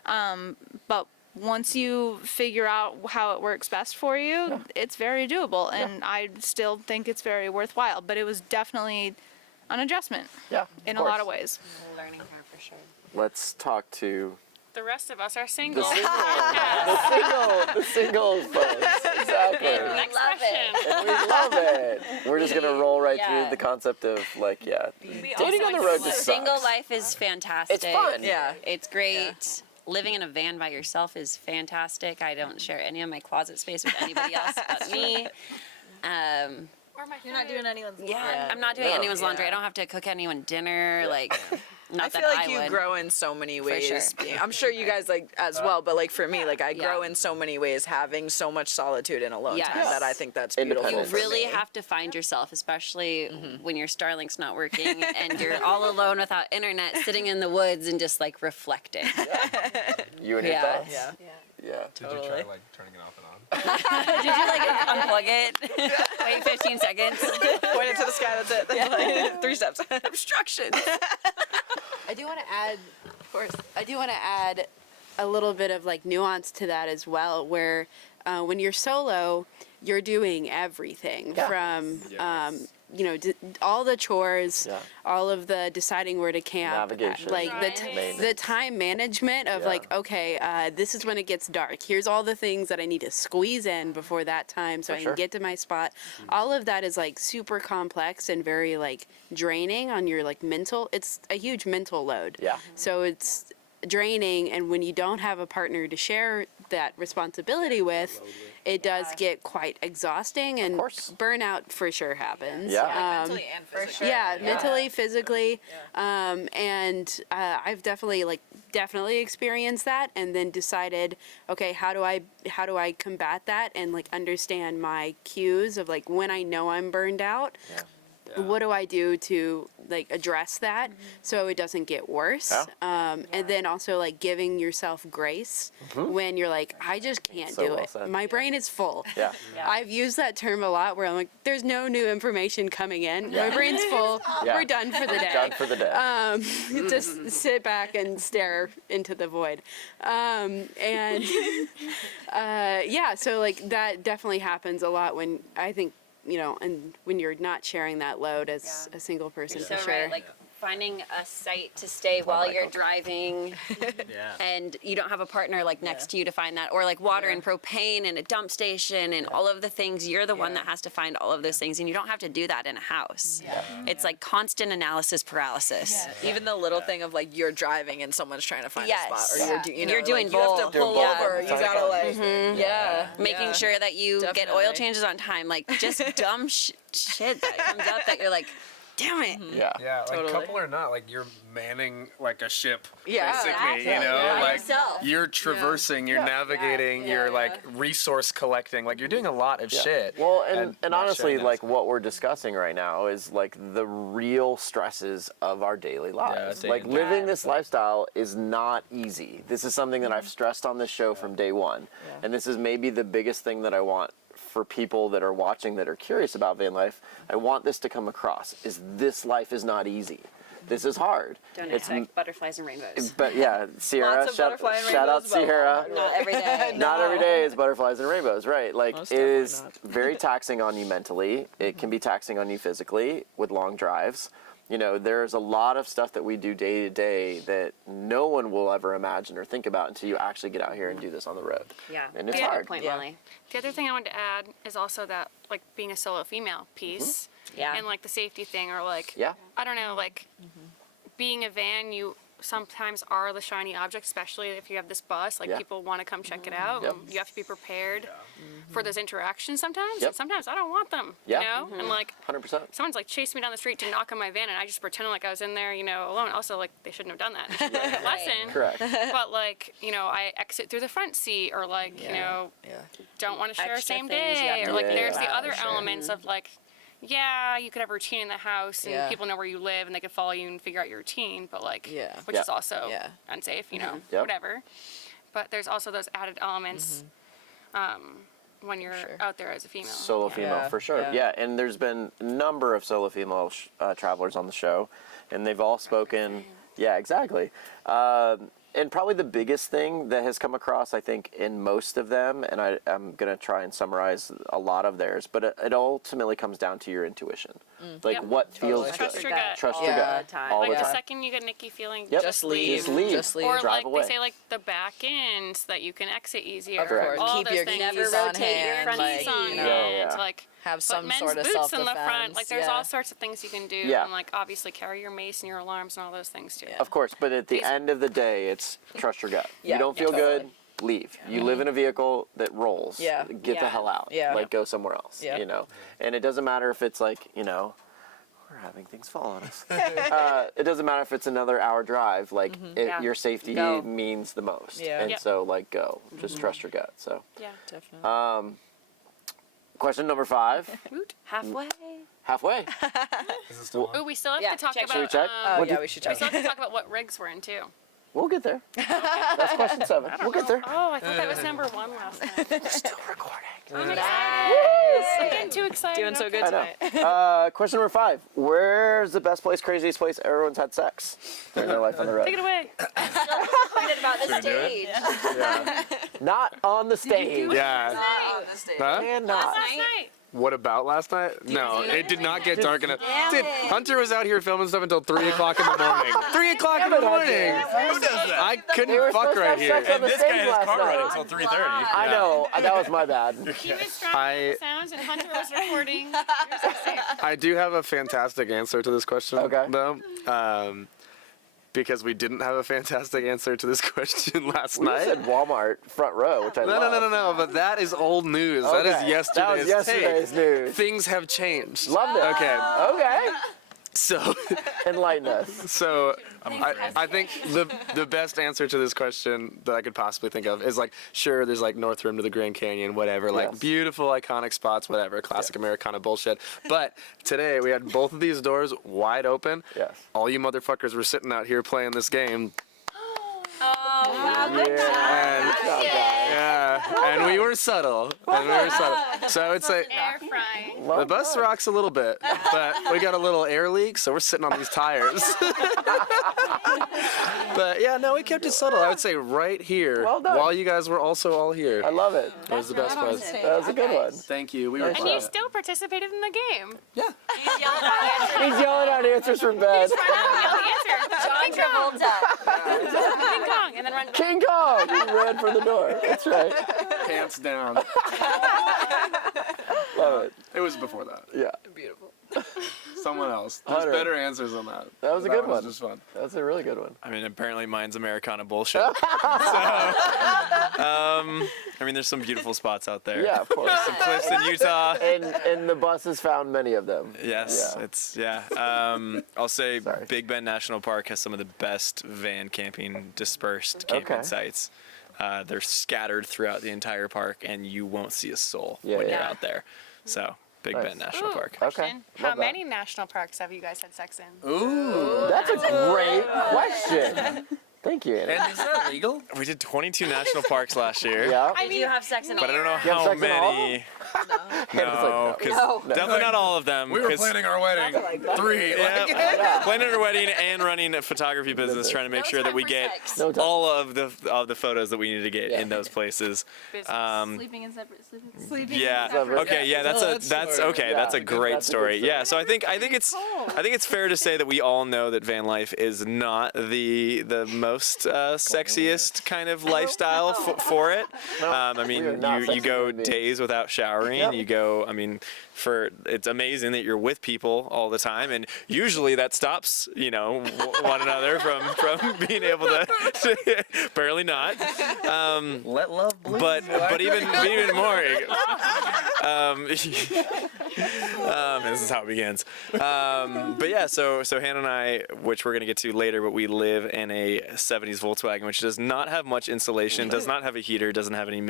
But once you figure out how it works best for you, it's very doable, and I still think it's very worthwhile. But it was definitely an adjustment in a lot of ways. Learning curve for sure. Let's talk to The rest of us are single. the singles folks. Exactly. Next question. And we love it. We're just gonna roll right through the concept of like, dating on the road just Single sucks. life is fantastic. It's fun. Yeah. It's great. Living in a van by yourself is fantastic. I don't share any of my closet space with anybody else but me. You're not doing anyone's laundry. I'm not doing anyone's laundry. I don't have to cook anyone dinner. Like, Not I feel that like you would. grow in so many ways. sure. I'm sure you guys like as well, but like for me, like I grow in so many ways, having so much solitude and alone time Yes. that I think that's beautiful. Independence. You for really me. have to find yourself, especially when your Starlink's not working and you're all alone without internet, sitting in the woods and just like reflecting. You and your Yeah. thoughts. Yeah. Yeah. Did you try like turning it off and on? Did you like unplug it? Wait 15 seconds. Point it to the sky. That's it. That's like 3 steps. Obstruction. I do want to add, of course, I do want to add a little bit of like nuance to that as well, where when you're solo, you're doing everything from, you know, all the chores, all of the deciding where to camp, Navigation. like Driving. the time management of like, okay, this is when it gets dark. Here's all the things that I need to squeeze in before that time so I can get to my spot. All of that is like super complex and very like draining on your like mental. It's a huge mental load. Yeah. So it's draining, and when you don't have a partner to share that responsibility with, it does get quite exhausting, and course. burnout for sure happens. Yeah. Mentally and physically. Yeah, mentally, physically, and I've definitely experienced that, and then decided, okay, how do I combat that and like understand my cues of like when I know I'm burned out. What do I do to like address that so it doesn't get worse? And then also like giving yourself grace when you're like, I just can't So do well it. said. My brain is full. Yeah. I've used that term a lot where I'm like, there's no new information coming in. My brain's full. Yeah. We're done for the day. Done for the day. Just sit back and stare into the void. Yeah, so like that definitely happens a lot when I think, you know, and when you're not sharing that load as a single person, So for sure. right, like finding a site to stay while you're driving, Yeah. and you don't have a partner like next to you to find that, or like water and propane and a dump station and all of the things. You're the one that has to find all of those things, and you don't have to do that in a house. It's like constant analysis paralysis. Even the little thing of like you're driving and someone's trying to find a spot, Yes. or you know, You're doing like, you have to both. pull Doing both over. at the You gotta like, Making yeah. sure that you get oil Definitely. changes on time, like just dumb shit that comes up that you're like, damn it. Yeah. Yeah, like Totally. couple or not, like you're manning like a ship, Yeah. basically. Yeah. You know, Yeah. like Yourself. you're traversing, you're navigating, you're like resource collecting, like you're doing a lot of shit. Well, and not honestly, sharing that. like what we're discussing right now is like the real stresses of our daily lives. day Like and living this lifestyle is not easy. This is something that I've stressed on this show from day one. And this is maybe the biggest thing that I want for people that are watching that are curious about van life. I want this to come across, is this life is not easy. This is hard. Don't It's expect butterflies and rainbows. But yeah, Sierra, Lots of butterfly and shout out rainbows, but Sierra. Not every day. Not every day is butterflies and rainbows, right? Like Most it is definitely very taxing on you mentally. It can be taxing on you physically with long drives. You know, there's a lot of stuff that we do day to day that no one will ever imagine or think about until you actually get out here and do this on the road. Yeah. And it's Good hard. point, Yeah. Molly. The other thing I wanted to add is also that like being a solo female piece Yeah. and like the safety thing, or like Yeah. I don't know, like being a van, you sometimes are the shiny object, especially if you have this bus. Like Yeah. people want to come check it out. Yep. You have to be prepared for those interactions sometimes. Yep. And sometimes I don't want them. Yeah. You know? And like 100%. someone's like chased me down the street to knock on my van, and I just pretended like I was in there, you know, alone. Also, like they shouldn't have done that. They should have learned a lesson. Correct. But like, you know, I exit through the front seat, or like, you know, don't want to share Extra same things you have day, to or like do. there's the Yeah, other sure. elements of like, yeah, you could have a routine in the house and Yeah. people know where you live and they can follow you and figure out your routine, but like, Yeah. which Yeah. is also Yeah. unsafe, you know, Yep. whatever. But there's also those added elements when you're out there as a female. Solo female, Yeah, for sure. yeah. Yeah, and there's been a number of solo female travelers on the show, and they've all spoken. Yeah, exactly. And probably the biggest thing that has come across, I think, in most of them, and I'm going to try and summarize a lot of theirs, but it ultimately comes down to your intuition. Like Yep. what feels Trust good. your gut. Trust All your the gut. time. All Like the the time. second you get an icky feeling, Yep. just leave. Just leave. Just leave. Or Drive like away. they say, like the back end so that you can exit easier. Of course. All Keep those your things. keys Never on rotate your hand, front like, Keys on you know, hand, Yeah. like have put some men's sort of boots self-defense. in the front. Like there's yeah. all sorts of things you can do, Yeah. and like obviously carry your mace and your alarms and all those things too. Of course, but at the end of the day, it's trust your gut. Yeah, You don't feel totally. good, leave. You live in a vehicle that rolls. Yeah. Get the hell out. Yeah. Like go somewhere else. Yeah. You know, and it doesn't matter if it's like, you know, We're having things fall on us. It doesn't matter if it's another hour drive. Like your safety means the most. Yeah. And Yep. so like go. Just trust your gut. So Yeah. Definitely. question number 5. Halfway. Halfway. Ooh, we still have Yeah, to talk check. about. Should we check? Oh, What yeah, did- we should We check. still have to talk about what rigs we're in too. We'll get there. That's question 7. We'll get there. Oh, I thought that was number 1 last time. Still recording. I'm excited. I'm getting too excited. Doing so good I know. tonight. Question number 5. Where's the best place, craziest place everyone's had sex during their life on the road? Take it away. Excited about the stage. Not on the stage. Yeah. Huh? And not. Last night. What about last night? No, it did not get dark enough. Dude, Hunter was out here filming stuff until 3 o'clock in the morning. 3 o'clock in the morning. Who does that? I They were couldn't fuck supposed to right have here. sex on the This guy stage had his last car night. running until 3:30. I know. That was my bad. He was trying the sounds, and Hunter was recording. I do have a fantastic answer to this question, Okay. though. Because we didn't have a fantastic answer to this question last We night. said Walmart front row, which I love. No, but that is old news. That is Okay. yesterday's That was yesterday's take. news. Things have changed. Loved it. Okay, Okay. so Enlighten us. I think the best answer to this question that I could possibly think of is like, sure, there's like North Rim to the Grand Canyon, whatever, like Yes. beautiful, iconic spots, whatever, classic Americana bullshit. But today we had both of these doors wide open. Yes. All you motherfuckers were sitting out here playing this game. And we were subtle. So I would say Air frying. the bus rocks a little bit, but we got a little air leak, so we're sitting on these tires. But yeah, no, we kept it subtle. I would say right here, Well done. while you guys were also all here. I love it. That was the best place. That was a good one. Thank you. We were Nice And you job. still participated in the game. He's yelling out answers from bed. Run out and yell the answer. King Kong. Travolta. King Kong. And then run. King Kong! He ran for the door. That's right. Pants down. Love it. It was before that. Yeah. Someone else. There's Hunter. better answers than that. That was a good was one. just fun. That's a really good one. I mean, apparently mine's Americana bullshit. So, I mean, there's some beautiful spots out there. Yeah, of course. Some cliffs in Utah. And the bus has found many of them. Yes, Yeah. I'll say Sorry. Big Bend National Park has some of the best van camping, dispersed camping Okay. sites. They're scattered throughout the entire park, and you won't see a soul Yeah, when yeah. you're out there. So, Big Nice. Bend National Ooh, Park. Okay. question. How Love that. many national parks have you guys had sex in? Ooh. That's a great question. Thank you, Annie. And is that legal? We did 22 national parks last year. Yeah. Did you have sex in But I don't know You have how sex in all of many. Hannah's No, like, because No. definitely not all of them. We were 'cause- planning our wedding. 3. Yeah, planning our wedding and running a photography business, trying to make sure that we get No time. all of the photos that we need to get Yeah. in those places. Sleeping in separate. Sleeping. Yeah. Separate. Okay. Yeah. That's okay. Yeah, That's a that's great a good story. story. Yeah. So I think it's fair to say that we all know that van life is not the most sexiest kind of lifestyle for it. I We are mean, not you sexy go human beings. days without showering. Yep. You go. I mean, it's amazing that you're with people all the time, and usually that stops one another from being able to. Apparently not. Let love bleed. But even more. This is how it begins. But yeah, so Hannah and I, which we're gonna get to later, but we live in a '70s Volkswagen, which does not have much insulation, does not have a heater, doesn't have any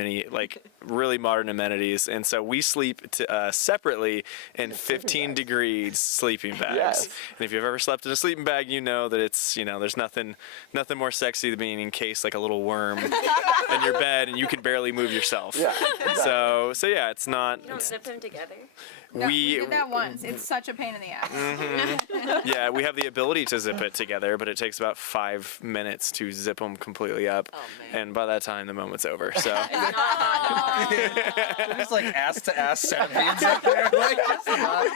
really modern amenities, and so we sleep separately in 15 degrees sleeping bags. Yes. And if you've ever slept in a sleeping bag, you know that it's there's nothing more sexy than being encased like a little worm in your bed, and you can barely move yourself. Yeah. So yeah, it's not. You don't zip them together? We did that once. It's such a pain in the ass. Yeah, we have the ability to zip it together, but it takes about 5 minutes to zip them completely up, and by that time the moment's over. So There's like ass to ass centipedes up there. Like, it's not.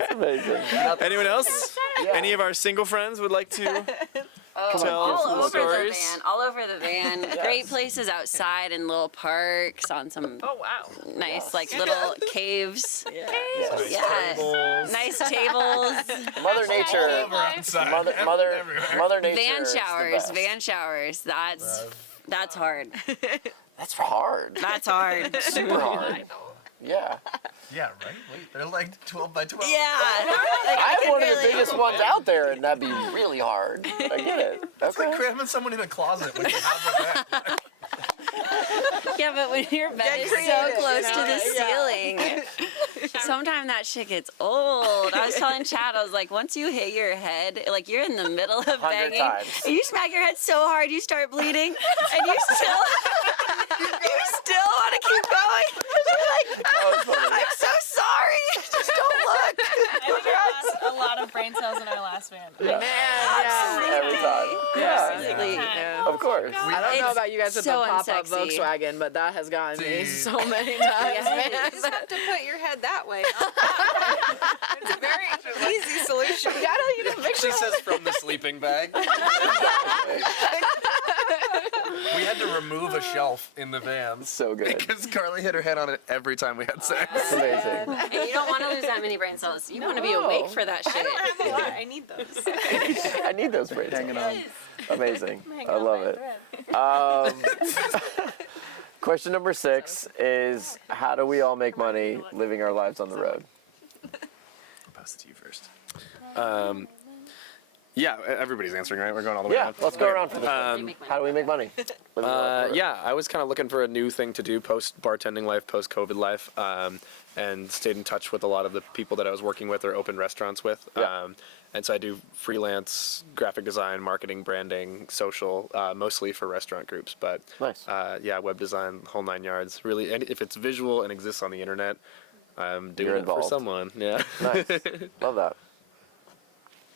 It's amazing. anyone else? Any of our single friends would like to tell All some over stories? the van. All over the van. Great places outside in little parks on some Oh wow. nice little caves. Yeah. Nice tables. Mother Nature. Mother Nature. Van is the showers. best. Van showers. That's hard. That's hard. That's hard. Super hard. Yeah. Yeah, right? Wait, they're like 12 by 12. Yeah. I have one of the biggest ones out there, and that'd be really hard. I get it. It's Okay. like cramming someone in a closet when you have a bed. Yeah, but when your bed is so close to the ceiling, sometimes that shit gets old. I was telling Chad, I was like, once you hit your head, like you're in the middle of 100 banging, times. and you smack your head so hard you start bleeding, and you still want to keep going. You're like, I'm so sorry. Just don't look. I think we lost a lot of brain cells in our last van. Yeah. Every time. Seriously. Of course. I don't know about you guys with so the pop-up unsexy. Volkswagen, but that has gotten me Dude. so many times, man. You just have to put your head that way. It's a very easy solution. You gotta She says from the sleeping bag. We had to remove a shelf in the van So good. Because Carly hit her head on it every time we had sex. It's amazing. And you don't want to lose that many brain cells. You want to be awake for that shit. I don't have a lot. I need those. I need those brains. Hanging on. Amazing. Hanging I on love by a it. thread. Question number 6 is, how do we all make money living our lives on the road? I'll pass it to you first. Yeah, everybody's answering, right? We're going all the way Yeah, around. let's go around for this. Um, How do we make money? Living our lives on the road? Yeah, I was kind of looking for a new thing to do post bartending life, post COVID life, and stayed in touch with a lot of the people that I was working with or open restaurants with. Yeah. And so I do freelance graphic design, marketing, branding, social, mostly for restaurant groups. But Nice. yeah, web design, whole 9 yards. Really, and if it's visual and exists on the internet, I'm doing You're it for involved. someone. Yeah. Nice. Love that.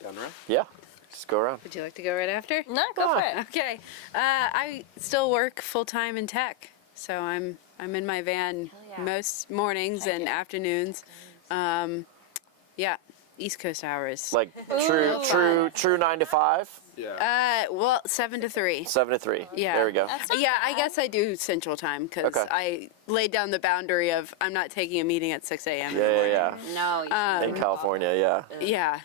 Down the road. Yeah. Just go around. Would you like to go right after? No, go for it. Okay. I still work full time in tech, so I'm in my van most mornings and afternoons. Yeah, East Coast hours. Like true 9 to 5, Well, 7 to 3. 7 to 3. Yeah. There we go. Yeah, I guess I do Central Time because Okay. I laid down the boundary of I'm not taking a meeting at 6 a.m. in the Yeah, morning. yeah, yeah. No, you In California, yeah. Yeah.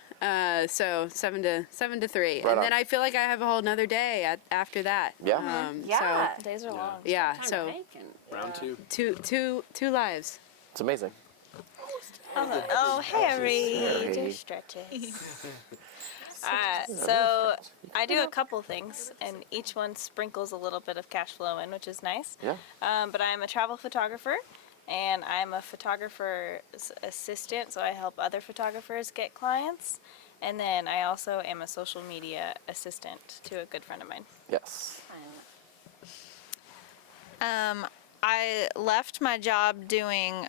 So 7 to 3, Right and on. then I feel like I have a whole nother day after that. Yeah. So, Days are long. yeah. So Round 2. two lives. It's amazing. Oh, Harry. Harry. Do stretches. So I do a couple things, and each one sprinkles a little bit of cash flow in, which is nice. Yeah. But I'm a travel photographer, and I'm a photographer assistant, so I help other photographers get clients. And then I also am a social media assistant to a good friend of mine. Yes. I left my job doing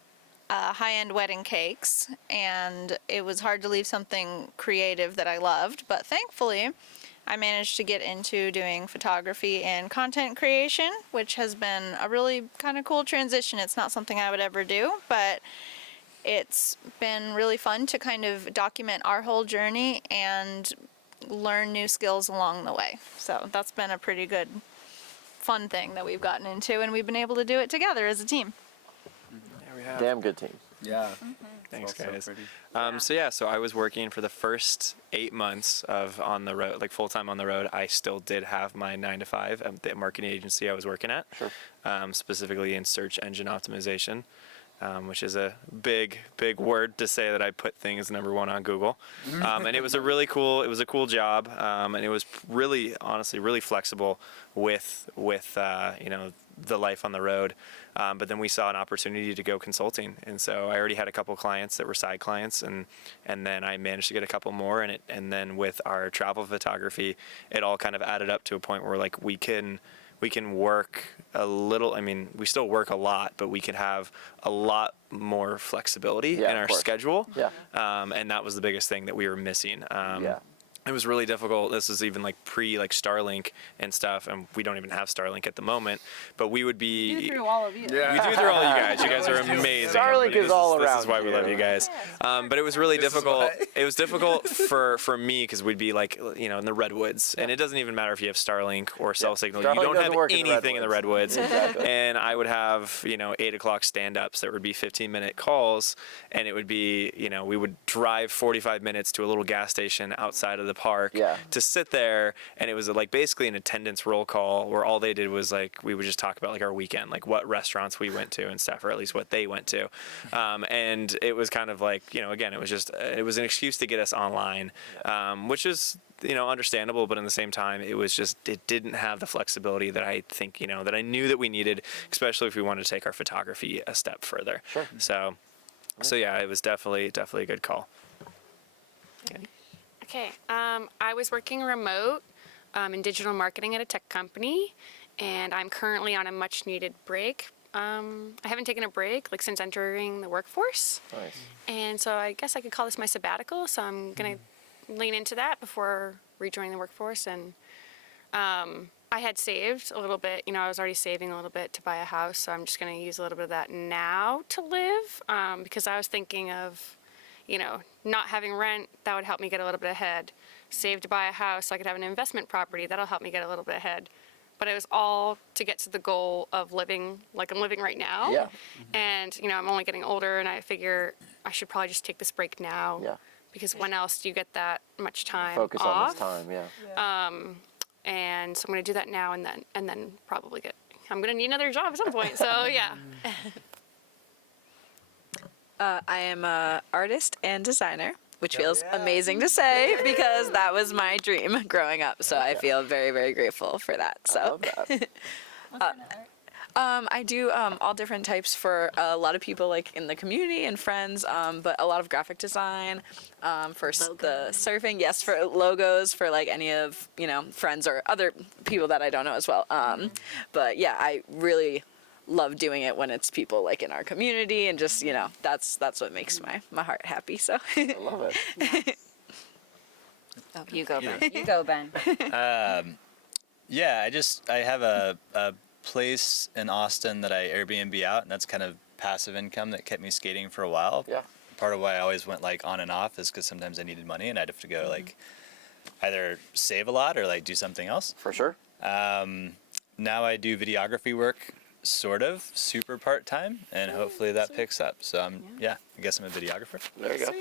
high-end wedding cakes, and it was hard to leave something creative that I loved, but thankfully I managed to get into doing photography and content creation, which has been a really kind of cool transition. It's not something I would ever do, but it's been really fun to kind of document our whole journey and learn new skills along the way. So that's been a pretty good fun thing that we've gotten into, and we've been able to do it together as a team. Yeah, we have. Damn good team. Yeah. Thanks, It's also guys. pretty. So I was working for the first 8 months of on the road, like full time on the road. I still did have my 9 to 5 at the marketing agency I was working at, specifically in search engine optimization, which is a big word to say that I put things #1 on Google. And it was a cool job, and it was really, honestly, really flexible with the life on the road. But then we saw an opportunity to go consulting, and so I already had a couple clients that were side clients, and then I managed to get a couple more, and then with our travel photography, it all kind of added up to a point where like we can work a little. I mean, we still work a lot, but we can have a lot more flexibility in our schedule. Yeah. And that was the biggest thing that we were missing. Yeah. It was really difficult. This is even like pre Starlink and stuff, and we don't even have Starlink at the moment. But we would be. We do through all of you. We do through all you guys. You guys are amazing. Starlink is all This around is why we love you guys. But it was really difficult. It was difficult for me because we'd be like, in the redwoods, and it doesn't even matter if you have Starlink or cell signal. Starlink You don't have doesn't work in the anything in the redwoods. Exactly. And I would have 8 o'clock stand-ups that would be 15-minute calls, and it would be we would drive 45 minutes to a little gas station outside of the park to sit there, and it was like basically an attendance roll call where all they did was like we would just talk about like our weekend, like what restaurants we went to and stuff, or at least what they went to, and it was kind of like, you know, again, it was an excuse to get us online, which is, you know, understandable, but in the same time, it didn't have the flexibility that I think, you know, that I knew that we needed, especially if we wanted to take our photography a step further. Sure. So yeah, it was definitely a good call. Okay, I was working remote in digital marketing at a tech company, and I'm currently on a much needed break. I haven't taken a break like since entering the workforce. Nice. And so I guess I could call this my sabbatical, so I'm gonna lean into that before rejoining the workforce. And I had saved a little bit, you know, I was already saving a little bit to buy a house, so I'm just gonna use a little bit of that now to live, because I was thinking of, you know, not having rent, that would help me get a little bit ahead. Save to buy a house so I could have an investment property, that'll help me get a little bit ahead. But it was all to get to the goal of living like I'm living right now. Yeah. And, you know, I'm only getting older, and I figure I should probably just take this break now. Yeah. Because when else do you get that much time Focus off? on this time, yeah. And so I'm going to do that now and then probably I'm going to need another job at some point. So, yeah. I am an artist and designer, which feels amazing to say because that was my dream growing up. So I feel very, very grateful for that. So. I love that. I do all different types for a lot of people like in the community and friends, but a lot of graphic design for the surfing. Yes, for logos for like any of, you know, friends or other people that I don't know as well. But yeah, I really love doing it when it's people like in our community, and just, you know, that's what makes my heart happy. So I love it. Oh, you go, Ben. You go, Ben. Yeah, I have a place in Austin that I Airbnb out, and that's kind of passive income that kept me skating for a while. Yeah. Part of why I always went like on and off is because sometimes I needed money and I'd have to go like either save a lot or like do something else. For sure. Now I do videography work, sort of super part-time, and hopefully that picks up. So I guess I'm a videographer. There you go.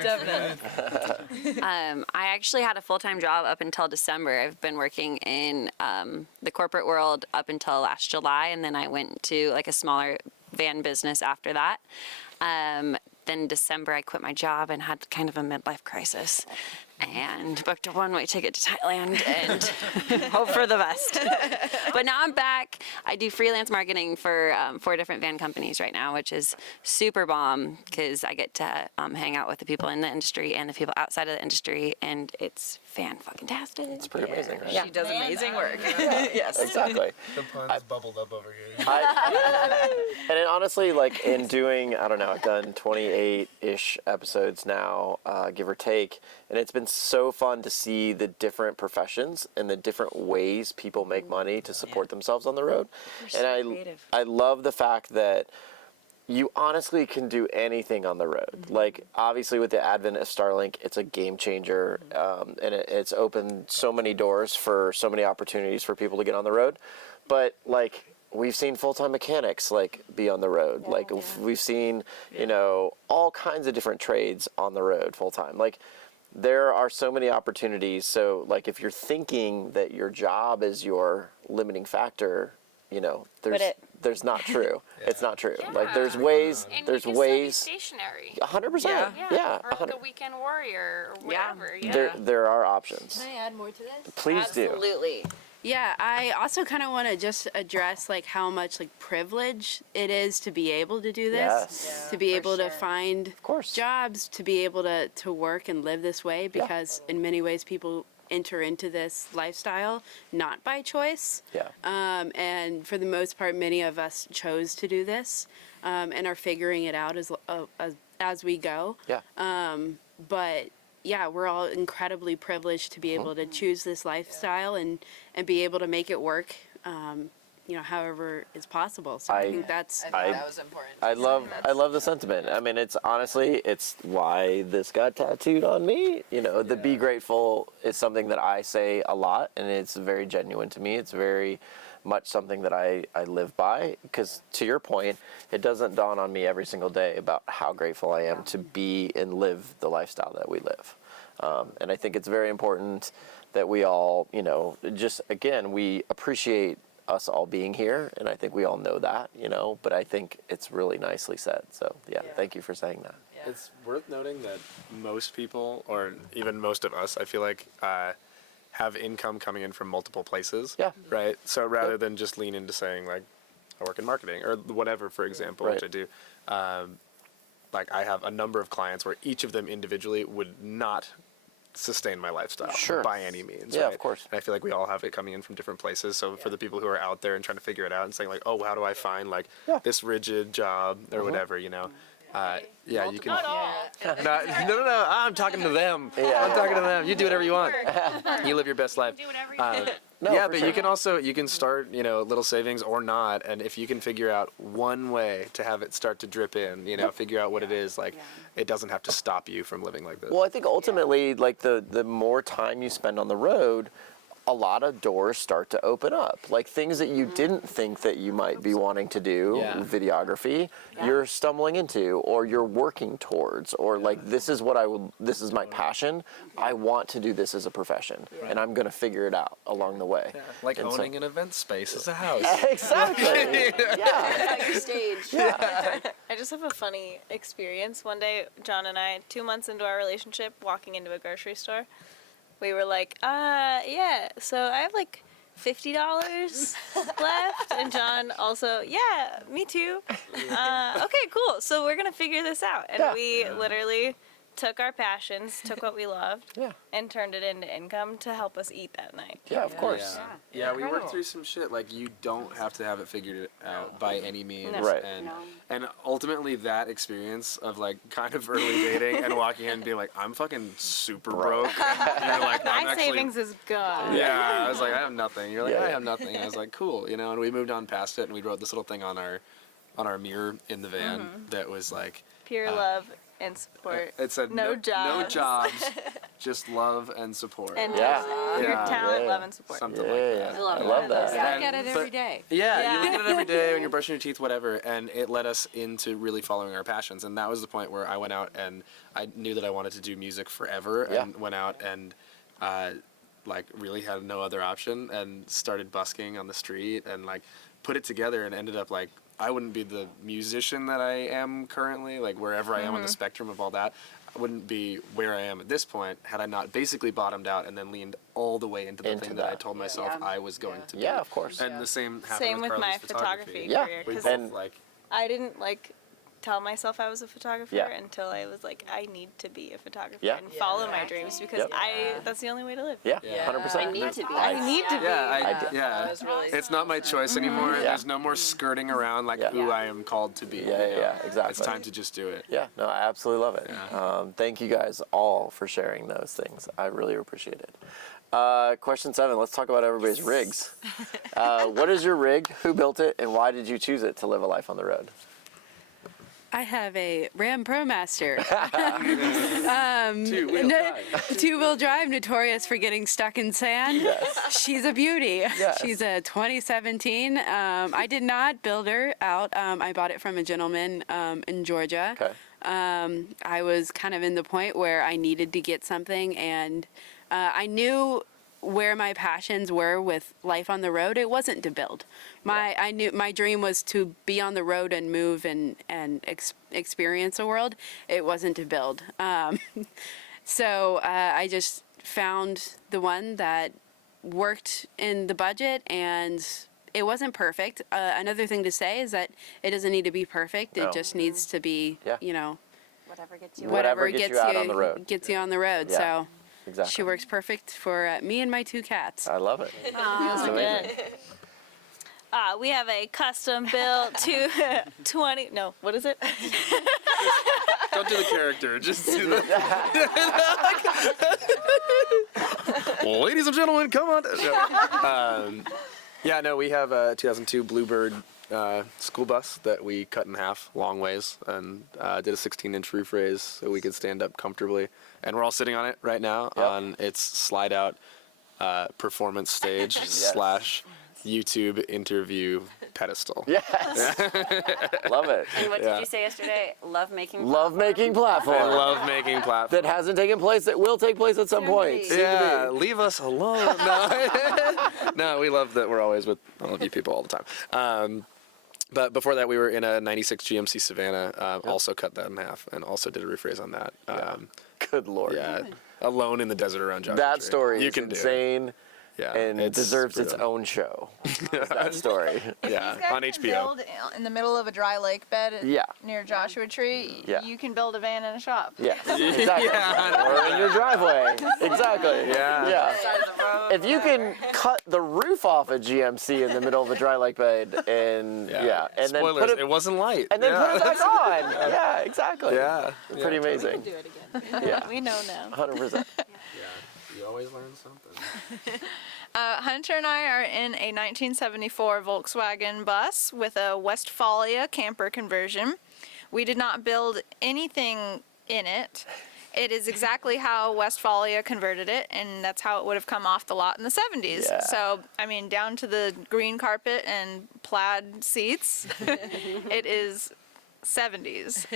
Definitely. I actually had a full-time job up until December. I've been working in the corporate world up until last July, and then I went to like a smaller van business after that. Then December I quit my job and had kind of a midlife crisis and booked a one-way ticket to Thailand and hope for the best. But now I'm back. I do freelance marketing for 4 different van companies right now, which is super bomb because I get to hang out with the people in the industry and the people outside of the industry, and it's fan-fucking-tastic. It's pretty amazing, right? She does amazing work. Yes, exactly. The puns bubbled up over here. And it, honestly, like in doing, I don't know, I've done 28-ish episodes now, give or take, and it's been so fun to see the different professions and the different ways people make money to support themselves on the road. I love the fact that you honestly can do anything on the road. Like, obviously, with the advent of Starlink, it's a game changer, and it's opened so many doors for so many opportunities for people to get on the road. But, like, we've seen full-time mechanics, like, be on the road. We've seen, you know, all kinds of different trades on the road full-time. Like, there are so many opportunities. So, like, if you're thinking that your job is your limiting factor, you know, there's not true. It's not true. Yeah. Like, there's ways. And There's you can ways. still be stationary. 100%. Yeah. Or like a weekend warrior or whatever. There are options. Can I add more to this? Please do. Absolutely. Yeah, I also kind of want to just address like how much like privilege it is to be able to do this, Yes. to be able to find course. jobs, to be able to work and live this way, because in many ways people enter into this lifestyle not by choice. Yeah. And for the most part, many of us chose to do this and are figuring it out as we go. Yeah. But yeah, we're all incredibly privileged to be able to choose this lifestyle and be able to make it work, you know, however is possible. So I think that's that was important. I love the sentiment. I mean, it's honestly, it's why this got tattooed on me. You know, the be grateful is something that I say a lot, and it's very genuine to me. It's very much something that I live by, because to your point, it doesn't dawn on me every single day about how grateful I am to be and live the lifestyle that we live. And I think it's very important that we all, you know, just, again, we appreciate us all being here, and I think we all know that, you know, but I think it's really nicely said. So, yeah. Thank you for saying that. It's worth noting that most people, or even most of us, I feel like, have income coming in from multiple places. Yeah. Right? So rather than just lean into saying, like, I work in marketing, or whatever, for example, which I do, like, I have a number of clients where each of them individually would not sustain my lifestyle by any means. Yeah, right? of course. And I feel like we all have it coming in from different places. So for the people who are out there and trying to figure it out and saying, like, oh, how do I find, like, this rigid job or whatever, you know? Yeah, you can. No. I'm talking to them. I'm talking to them. You do whatever you want. You live your best life. Do whatever you Yeah, but you can start, you know, little savings or not, and if you can figure out one way to have it start to drip in, you know, figure out what it is, like, it doesn't have to stop you from living like this. Well, I think ultimately, like, the more time you spend on the road, a lot of doors start to open up. Like, things that you didn't think that you might be wanting to do, videography, you're stumbling into, or you're working towards, or like, this is my passion. I want to do this as a profession, and I'm going to figure it out along the way. Like and owning an event space as a house. Exactly. Your stage. I just have a funny experience. One day, John and I, 2 months into our relationship, walking into a grocery store, we were like, yeah, so I have like $50 left. And John also, yeah, me too. Okay, cool. So we're going to figure this out. And we literally took our passions, took what we loved, and turned it into income to help us eat that night. Yeah, of course. Yeah, we worked through some shit. Like, you don't have to have it figured out by any means. No. Right. And ultimately, that experience of, like, kind of early dating and walking in and being like, I'm fucking super broke. And you're like, My savings is gone. Yeah, I was like, I have nothing. You're like, I have nothing. And I was like, cool, you know. And we moved on past it, and we wrote this little thing on our mirror in the van that was like, Pure love and support. It said no jobs, just love and support. And your talent, love, and support. Something like that. I love that. You look at it every day. Yeah, you look at it every day when you're brushing your teeth, whatever, and it led us into really following our passions. And that was the point where I went out and I knew that I wanted to do music forever, and went out and like, really had no other option, and started busking on the street and, like, put it together, and ended up, like, I wouldn't be the musician that I am currently, like, wherever I am on the spectrum of all that. I wouldn't be where I am at this point had I not basically bottomed out and then leaned all the way into the thing that I told myself I was going to do. Yeah, of course. And the same happened with Carly's my photography Yeah. career. We 'Cause both, like, I didn't, like, tell myself I was a photographer until I was like, I need to be a photographer and follow my dreams, because that's the only way to live. Yeah, 100%. I need to be. I need to be. Yeah, it's not my choice anymore. There's no more skirting around, like, who I am called to be. Yeah, exactly. It's time to just do it. Yeah, no, I absolutely love it. Thank you guys all for sharing those things. I really appreciate it. Question 7, let's talk about everybody's rigs. What is your rig? Who built it? And why did you choose it to live a life on the road? I have a Ram Promaster. Two-wheel drive. Two-wheel drive, notorious for getting stuck in sand. Yes. She's a beauty. Yes. She's a 2017. I did not build her out. I bought it from a gentleman in Georgia. Okay. I was kind of in the point where I needed to get something, and I knew where my passions were with life on the road. It wasn't to build. I knew my dream was to be on the road and move and experience the world. It wasn't to build. So I just found the one that worked in the budget, and it wasn't perfect. Another thing to say is that it doesn't need to be perfect. It just needs to be, you know, Whatever gets you. Whatever gets you out on the road. Gets you on the road. Yeah. So. Exactly. She works perfect for me and my 2 cats. I love it. That's amazing. We have a custom built 20. No, what is it? Don't do the character. Just do the. Well, ladies and gentlemen, come on. Yeah, no, we have a 2002 Bluebird school bus that we cut in half long ways, and did a 16-inch roof raise so we could stand up comfortably. And we're all sitting on it right now on its slide-out performance stage / YouTube interview pedestal. Yes. Love it. And what did you say yesterday? Love making platform. I love making platform. That hasn't taken place, that will take place at some point. Yeah, leave us alone. No. No, we love that we're always with all of you people all the time. But before that, we were in a 96 GMC Savannah, also cut that in half, and also did a rephrase on that. Good Lord. Yeah, alone in the desert around Joshua That Tree. story You is can do it. insane. Yeah, and it deserves its brutal. own show. Is that story. Yeah, on HBO. Build in the middle of a dry lake bed near Joshua Tree. Yeah. You can build a van and a shop. Yes, exactly. Or in your driveway. Exactly. Yeah. If you can cut the roof off a GMC in the middle of a dry lake bed and and Spoilers, then put it wasn't light. and then put it back on. Yeah, exactly. Yeah. Pretty amazing. Do it again. Yeah. We know now. 100%. You always learn something. Hunter and I are in a 1974 Volkswagen bus with a Westfalia camper conversion. We did not build anything in it. It is exactly how Westfalia converted it, and that's how it would have come off the lot in the 70s. Yeah. So, I mean, down to the green carpet and plaid seats, it is 70s.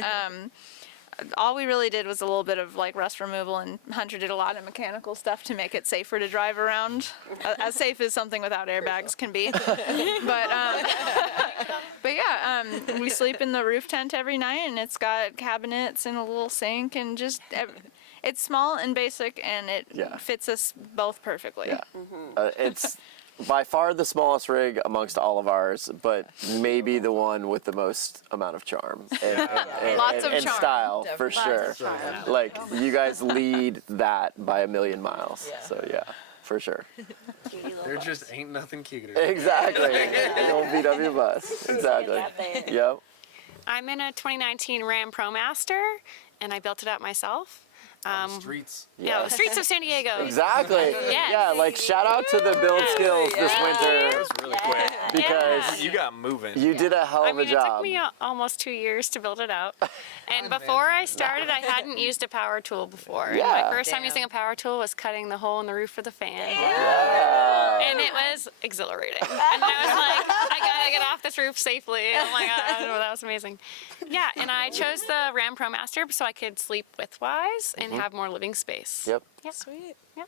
All we really did was a little bit of like rust removal, and Hunter did a lot of mechanical stuff to make it safer to drive around. As safe as something without airbags can be. But yeah, we sleep in the roof tent every night, and it's got cabinets and a little sink, and just it's small and basic, and it fits us both perfectly. Yeah. It's by far the smallest rig amongst all of ours, but maybe the one with the most amount of charm and Lots of and charm. style for sure. Like you guys lead that by a million miles. So yeah, for sure. There just ain't nothing cuter. Exactly. The old VW bus. Exactly. Yep. I'm in a 2019 Ram Promaster, and I built it out myself. Streets. Yeah, the streets of San Diego. Exactly. Yes. Yeah, like shout out to the build skills this winter That was really quick. because You got moving. you did a hell I of mean, a it took job. me almost 2 years to build it out. And before I started, I hadn't used a power tool before. And Yeah. my first time using a power tool was cutting the hole in the roof of the fan. Yeah. And it was exhilarating. And I was like, I gotta get off this roof safely. Oh my God, that was amazing. Yeah, and I chose the Ram Promaster so I could sleep widthwise and have more living space. Yep. Yeah. Sweet. Yeah.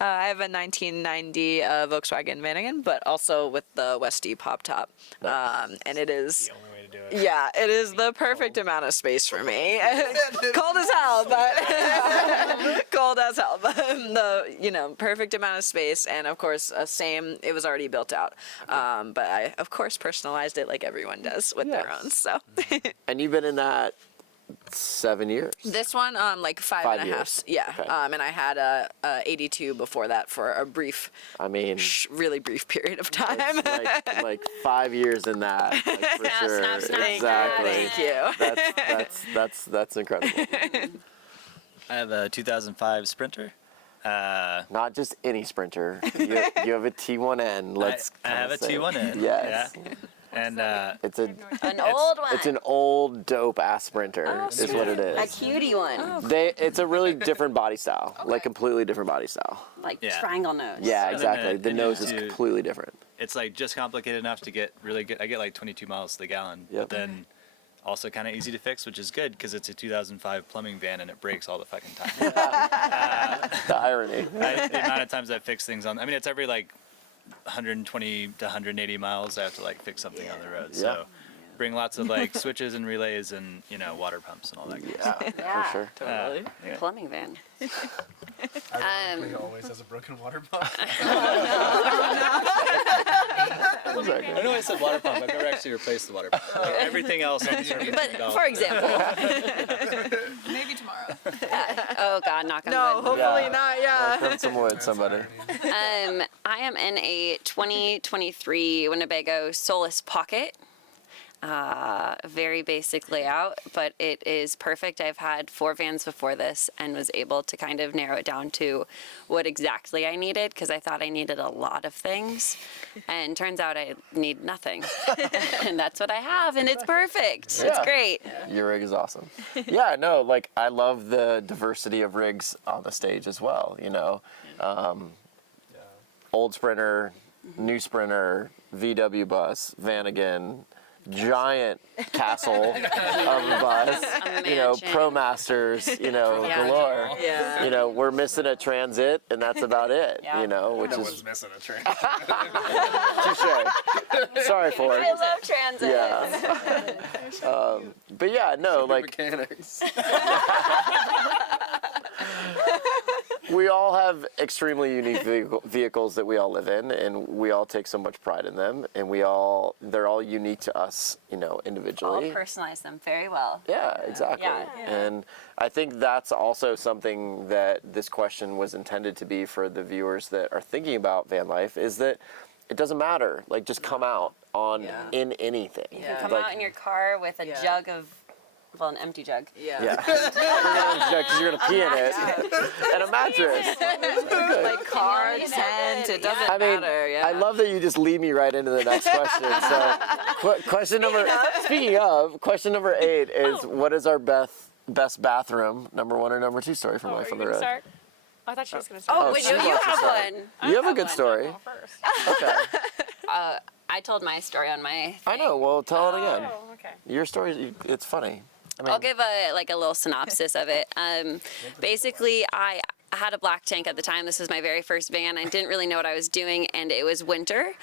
I have a 1990 Volkswagen Vanagon, but also with the Westie pop top, and it is. The only way to do it. Yeah, it is the perfect amount of space for me. Cold as hell, but cold as hell. But the perfect amount of space, and of course, same. It was already built out, but I of course personalized it like everyone does with their own. So. And you've been in that 7 years. This one, like 5 and a half. years. Yeah. Okay. And I had a 82 before that for a brief, I mean, really brief period of time. it's like 5 years in that, like, for sure. snap, snap. Exactly. Thank you. That's incredible. I have a 2005 Sprinter. Not just any Sprinter. You have a T1N. Let's. I have a kinda say it. T1N. Yes. Yeah. And It's An old one. it's an old dope ass Sprinter. Is what it A is. cutie one. It's a really different body style, like completely different body style. Like Yeah. triangle nose. Yeah, then exactly. it- The it nose needs is to- completely different. it's like just complicated enough to get really good. I get like 22 miles to the gallon, Yep. but then also kind of easy to fix, which is good because it's a 2005 plumbing van and it breaks all the fucking time. The irony. The amount of times I fix things on, I mean, it's every like 120 to 180 miles I have to like fix something on the road. So bring lots of like switches and relays and water pumps and all that. Kind of Yeah, Yeah. for sure. Totally. Plumbing van. Ironically, always has a broken water pump. I know I said water pump. I've never actually replaced the water pump. Like, everything else on the surface. But for example, Maybe tomorrow. oh God, knock on No, wood. hopefully Yeah. not. Yeah. Knock on some wood, somebody. I am in a 2023 Winnebago Solus Pocket. Very basic layout, but it is perfect. I've had 4 vans before this and was able to kind of narrow it down to what exactly I needed because I thought I needed a lot of things, and turns out I need nothing. And that's what I have, and it's perfect. It's Yeah. great. Your rig is awesome. Yeah, no, like I love the diversity of rigs on the stage as well. Old Sprinter, new Sprinter, VW bus, van again, giant castle of a bus, you know, Promasters, you know, galore. Yeah. You know, we're missing a Transit, and that's about it, you know, which No is one's missing a train. touche. Sorry, Ford. I love transit. Yeah. But yeah, no, like, Mechanics. we all have extremely unique vehicles that we all live in, and we all take so much pride in them, and they're all unique to us, you know, All individually. personalize them very well. Yeah, exactly. Yeah. And I think that's also something that this question was intended to be for the viewers that are thinking about van life, is that it doesn't matter. Like, just come out in anything. You can come Like, out in your car with a jug of, well, an empty jug. yeah. Because you're gonna pee in it, and a mattress. Like car, tent, it doesn't I mean, matter. Yeah. I love that you just lead me right into the next question. So, speaking of, question number 8 is, what is our best bathroom, number 1 or number 2 story from Life on the Road? Start? I thought she was going to start. Oh, wait, she you wants to have start. one. You have a good story. Okay. I told my story on my I know. Well, tell it again. Oh, okay. Your story, it's funny. I mean, I'll give a little synopsis of it. Basically, I had a black tank at the time. This was my very first van. I didn't really know what I was doing, and it was winter.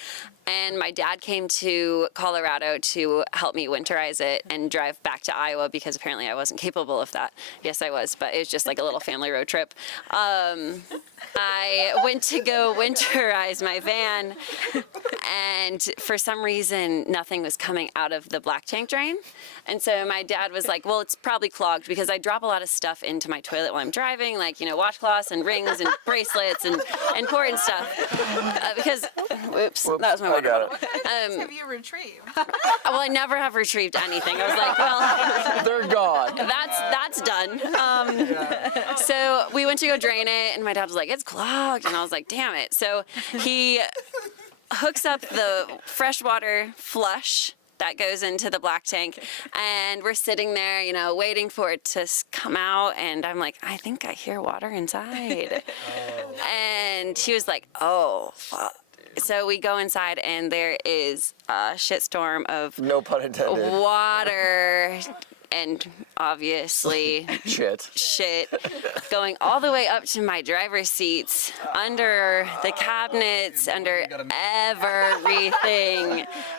And my dad came to Colorado to help me winterize it and drive back to Iowa because apparently I wasn't capable of that. Yes, I was, but it was just like a little family road trip. I went to go winterize my van, and for some reason, nothing was coming out of the black tank drain. And so my dad was like, well, it's probably clogged because I drop a lot of stuff into my toilet while I'm driving, like, you know, washcloths and rings and bracelets and important stuff. Because, whoops, that was my water bottle. Have you retrieved? Well, I never have retrieved anything. I was like, well, they're gone. that's done. So we went to go drain it, and my dad was like, it's clogged. And I was like, damn it. So he hooks up the freshwater flush that goes into the black tank, and we're sitting there, you know, waiting for it to come out, and I'm like, I think I hear water inside. And he was like, oh, fuck. So we go inside, and there is a shitstorm of No pun intended. water and obviously shit going all the way up to my driver's seats, under the cabinets, under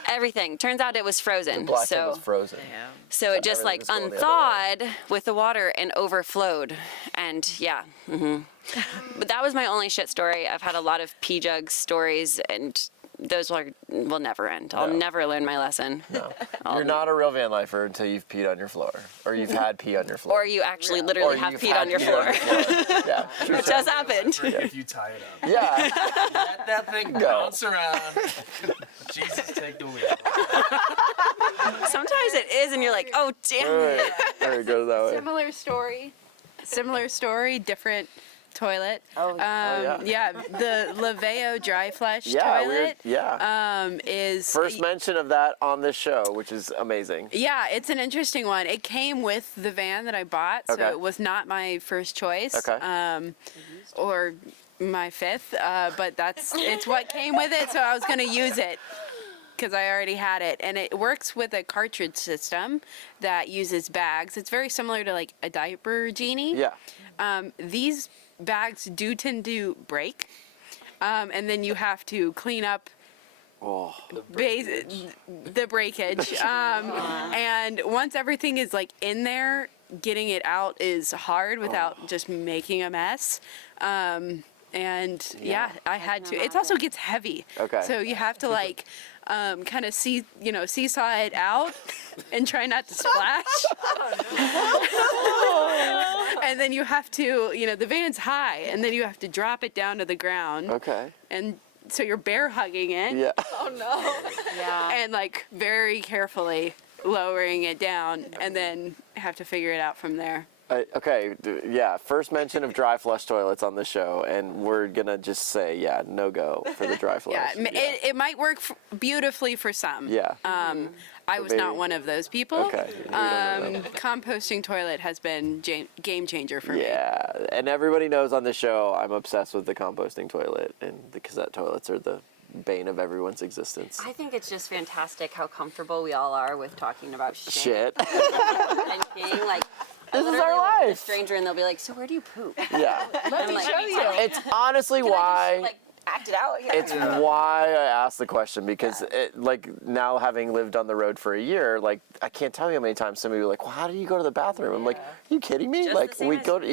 everything. Turns out it was frozen. The black tank was frozen. So it just like everything was going the other unthawed with the water and overflowed. And yeah. But that was my only shit story. I've had a lot of pee jug stories, and those will never end. I'll never learn my lesson. No. You're not a real van lifer until you've peed on your floor, or you've had pee on your floor. Or you actually literally have peed on your floor. Yeah, Which has happened. If you tie it up. Yeah. Let that thing bounce around. Jesus, take the wheel. Sometimes it is, and you're like, oh, damn it. All right, go that way. Similar story, different toilet. Yeah, the Laveo dry flush toilet. Is first mention of that on this show, which is amazing. Yeah, it's an interesting one. It came with the van that I bought, so Okay. it was not my first choice. Okay. Or my fifth, but it's what came with it, so I was gonna use it because I already had it, and it works with a cartridge system that uses bags. It's very similar to like a diaper genie. Yeah. These bags do tend to break, and then you have to clean up the breakage. And once everything is like in there, getting it out is hard without just making a mess. And yeah, I had to. It also gets heavy. Okay. So you have to like kind of seesaw it out and try not to splash. And then you have to, the van's high, and then you have to drop it down to the ground. Okay. And so you're bear hugging it. Yeah. Oh no. Yeah. And like very carefully lowering it down, and then have to figure it out from there. First mention of dry flush toilets on the show, and we're gonna just say, no go for the dry flush. It might work beautifully for some. Yeah. I was not one of those people. Okay. Composting toilet has been game changer for me. Yeah, and everybody knows on the show I'm obsessed with the composting toilet, and the cassette toilets are the bane of everyone's existence. I think it's just fantastic how comfortable we all are with talking about Shit. and being like. This is our literally will meet life. A stranger and they'll be like, "So where do you poop?" Yeah. Let me show you. It's honestly why. Act it out here. It's why I asked the question because, now having lived on the road for a year, I can't tell you how many times somebody will be like, "Well, how do you go to the bathroom?" I'm like, "Are you kidding me?" Just the same we as go to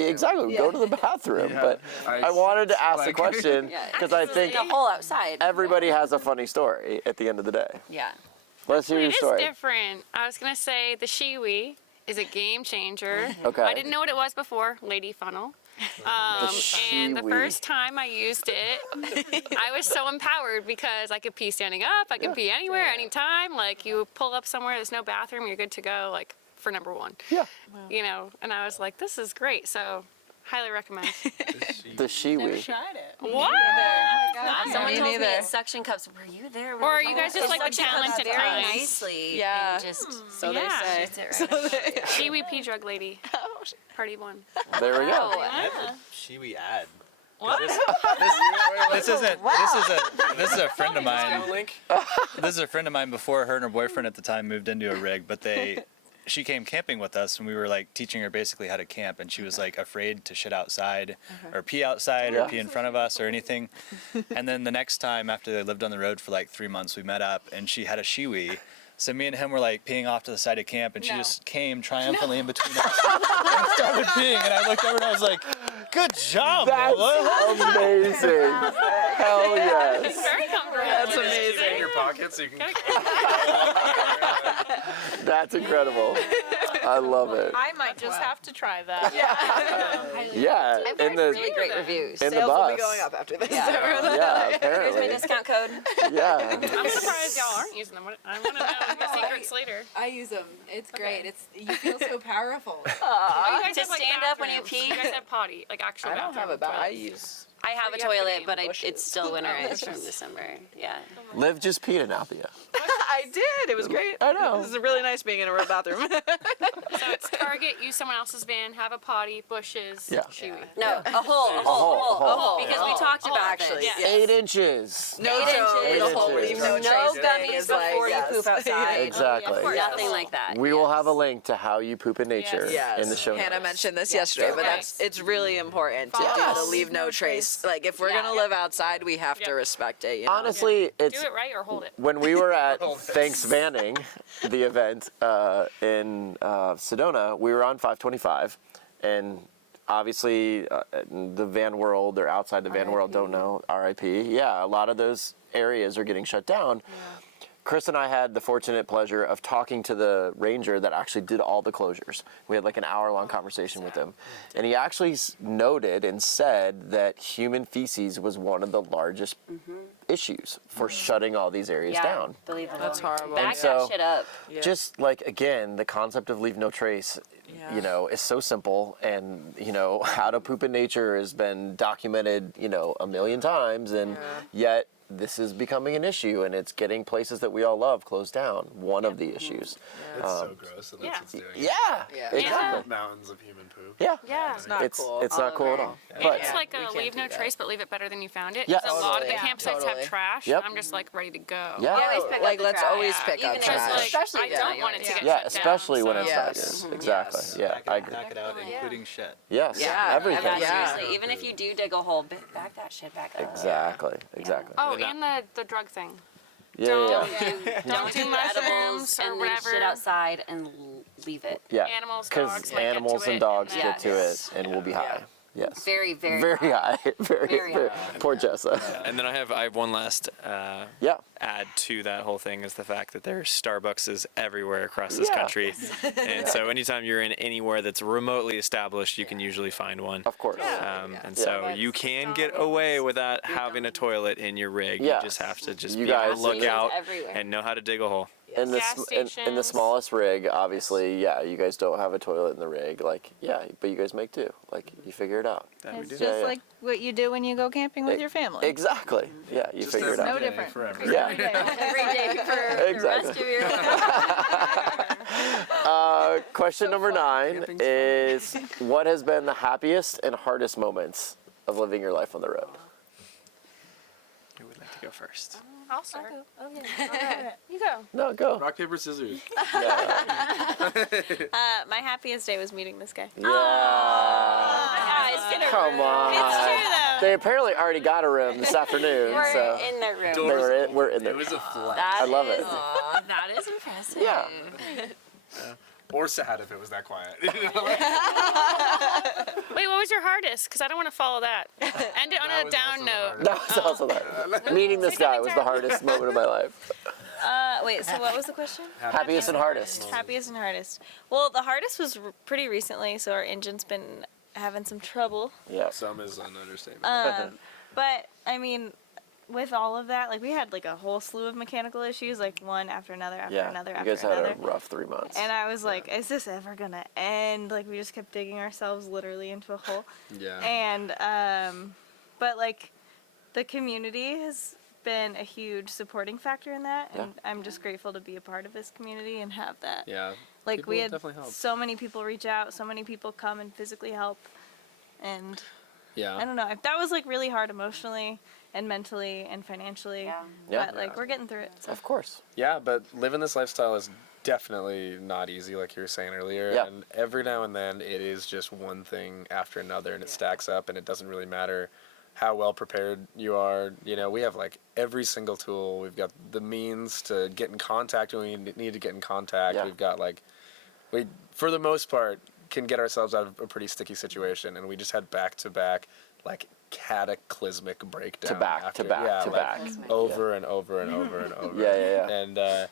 we go to the bathroom. But I wanted to ask the question because I think the whole outside. everybody has a funny story at the end of the day. Yeah. Let's hear your It's story. different. I was gonna say the Shiwi is a game changer. Okay. I didn't know what it was before. Lady funnel. And the Shiwi. first time I used it, I was so empowered because I could pee standing up. I could pee anywhere, anytime. Like you pull up somewhere, there's no bathroom, you're good to go. Like for number one. Yeah. You know, and I was like, this is great. So highly recommend. The Shiwi. Tried it. What? Someone Me told me neither. it's suction cups. Were you there? Or are you guys just like the talented very kind? nicely. Yeah. And just So Yeah. they say. shoots it right. Shiwi pee drug lady. Party one. There we go. Shiwi ad. What? This is a friend of mine. This is a friend of mine before her and her boyfriend at the time moved into a rig, but she came camping with us and we were like teaching her basically how to camp, and she was like afraid to shit outside or pee outside or pee in front of us or anything. And then the next time after they lived on the road for like 3 months, we met up and she had a Shiwi. So me and him were like peeing off to the side of camp, and she just came triumphantly in between us and started peeing. And I looked over and I was like, "Good job, That's Lola." amazing. Hell yes. Very comfortable. That's In amazing. your pocket so you can. That's incredible. I love it. I might just have to try that. Yeah, in the Really great reviews. in the Sales will bus. be going up after this. Yeah, Here's my apparently. discount code. Yeah. I'm surprised y'all aren't using them. I want to know your secrets later. I use them. It's great. You feel so powerful. Oh, you guys To have, like, stand up when you bathrooms. pee? You guys have potty, like actual I don't have a bathroom. bag. I use. I have a you have to toilet, be but in it's still winterized from December. Yeah. Liv just peed in Althea. I did. It was great. I know. This is really nice being in a real bathroom. So it's Target, use someone else's van, have a potty, bushes, Yeah. Shiwi. No, a hole. Because we talked about actually, this. yeah. 8 inches. No Eight joke. inches. The whole leave no No trace thing gummies is like, before yes. you poop outside. Exactly. Nothing like that. We will have a link to how you poop in nature Yes. in the show Hannah notes. mentioned this yesterday, but Yes. it's really important to do Yes. the leave no trace. Like if we're gonna live outside, we have to respect it. You know? Honestly, it's Do it right or hold it. when we were at Thanks Vanning, the event in Sedona, we were on 525, and obviously the van world or outside the van world don't know RIP. Yeah, a lot of those areas are getting shut down. Chris and I had the fortunate pleasure of talking to the ranger that actually did all the closures. We had like an hour-long conversation with him. And he actually noted and said that human feces was one of the largest issues for shutting all these areas down. Believe it. That's horrible. Back so- that shit up. Just like, again, the concept of leave no trace, you know, is so simple. And, you know, how to poop in nature has been documented, you know, a million times. And yet this is becoming an issue, and it's getting places that we all love closed down. One of the issues. It's so gross that that's what's doing it. Yeah, exactly. Mountains of human poop. Yeah. Yeah. It's not cool. It's not cool at all. But It's like a leave no trace, but leave it better than you found it. Yes. 'Cause a lot of the Totally. campsites Totally. have trash. Yep. I'm just like ready to go. yeah, Always pick Like up the let's trash. always pick Even up if Because trash. like Especially I if it's don't not want it to yours. get yeah, shut especially down, when it's so- not Yes. yours. Exactly. Yes. Yeah, I agree. Back it out, including shit. Yes, Yeah, everything. Yeah, Yeah. seriously. Even if you do dig a hole, back that shit back up. Exactly. Oh, and the drug thing. Yeah, yeah. Don't do mushrooms or and then whatever. shit outside and leave it. Yeah, Animals, because dogs might get animals to and it, dogs and get to Yes. it and we'll be high. Yes. Very, very, Very high. Very, Very very high. poor Jessa. And then I have one last Yeah. add to that whole thing is the fact that there's Starbuckses everywhere across this Yeah. country. And so anytime you're in anywhere that's remotely established, you can usually find one. Of course. And so you can get away without having a toilet in your rig. Yeah. You just have to just You be able guys- to look Stations out everywhere. and know how to dig a hole. In the, Gas in the stations. smallest rig, obviously, yeah, you guys don't have a toilet in the rig. Like, yeah, but you guys make do. Like, you figure it out. That we It's do. just yeah. like what you do when you go camping with your family. Exactly. Yeah, you figure it out. No different. Forever. Yeah. Every day for the Exactly. rest of your Question number 9 is, what has been the happiest and hardest moments of living your life on the road? Who would like to go first. I'll start. Okay. All right. You go. No, go. Rock, paper, scissors. My happiest day was meeting this guy. Yeah. Come on. It's true though. They apparently already got a room this afternoon, We're so in their room. we're in there. It was a flat. That I love it. Aw, that is impressive. Yeah. Or sad if it was that quiet. Wait, what was your hardest? Because I don't want to follow that. End it on a down note. That was also that. Meeting this guy was the hardest moment of my life. Wait, so what was the question? Happiest and hardest. Happiest and hardest. Well, the hardest was pretty recently, so our engine's been having some trouble. Yeah. Some is an understatement. But I mean, with all of that, like we had like a whole slew of mechanical issues, like one after another after Yeah. another You after guys another. had a rough 3 months. And I was like, is this ever gonna end? Like we just kept digging ourselves literally into a hole. Yeah. And but like the community has been a huge supporting factor in that, and I'm just grateful to be a part of this community and have that. Yeah. Like People we had definitely help. so many people reach out, so many people come and physically help, and Yeah. I don't know. That was like really hard emotionally and mentally and financially. Yeah. But like we're getting through it. So. Of course. Yeah, but living this lifestyle is definitely not easy, like you were saying earlier. Yeah. And every now and then it is just one thing after another, and it stacks up, and it doesn't really matter how well prepared you are. You know, we have like every single tool. We've got the means to get in contact when we need to get in contact. Yeah. We've got like, we, for the most part, can get ourselves out of a pretty sticky situation, and we just had back-to-back, like, cataclysmic breakdown. To back, after, to back, yeah, to like, back. over and over and over and over. Yeah. And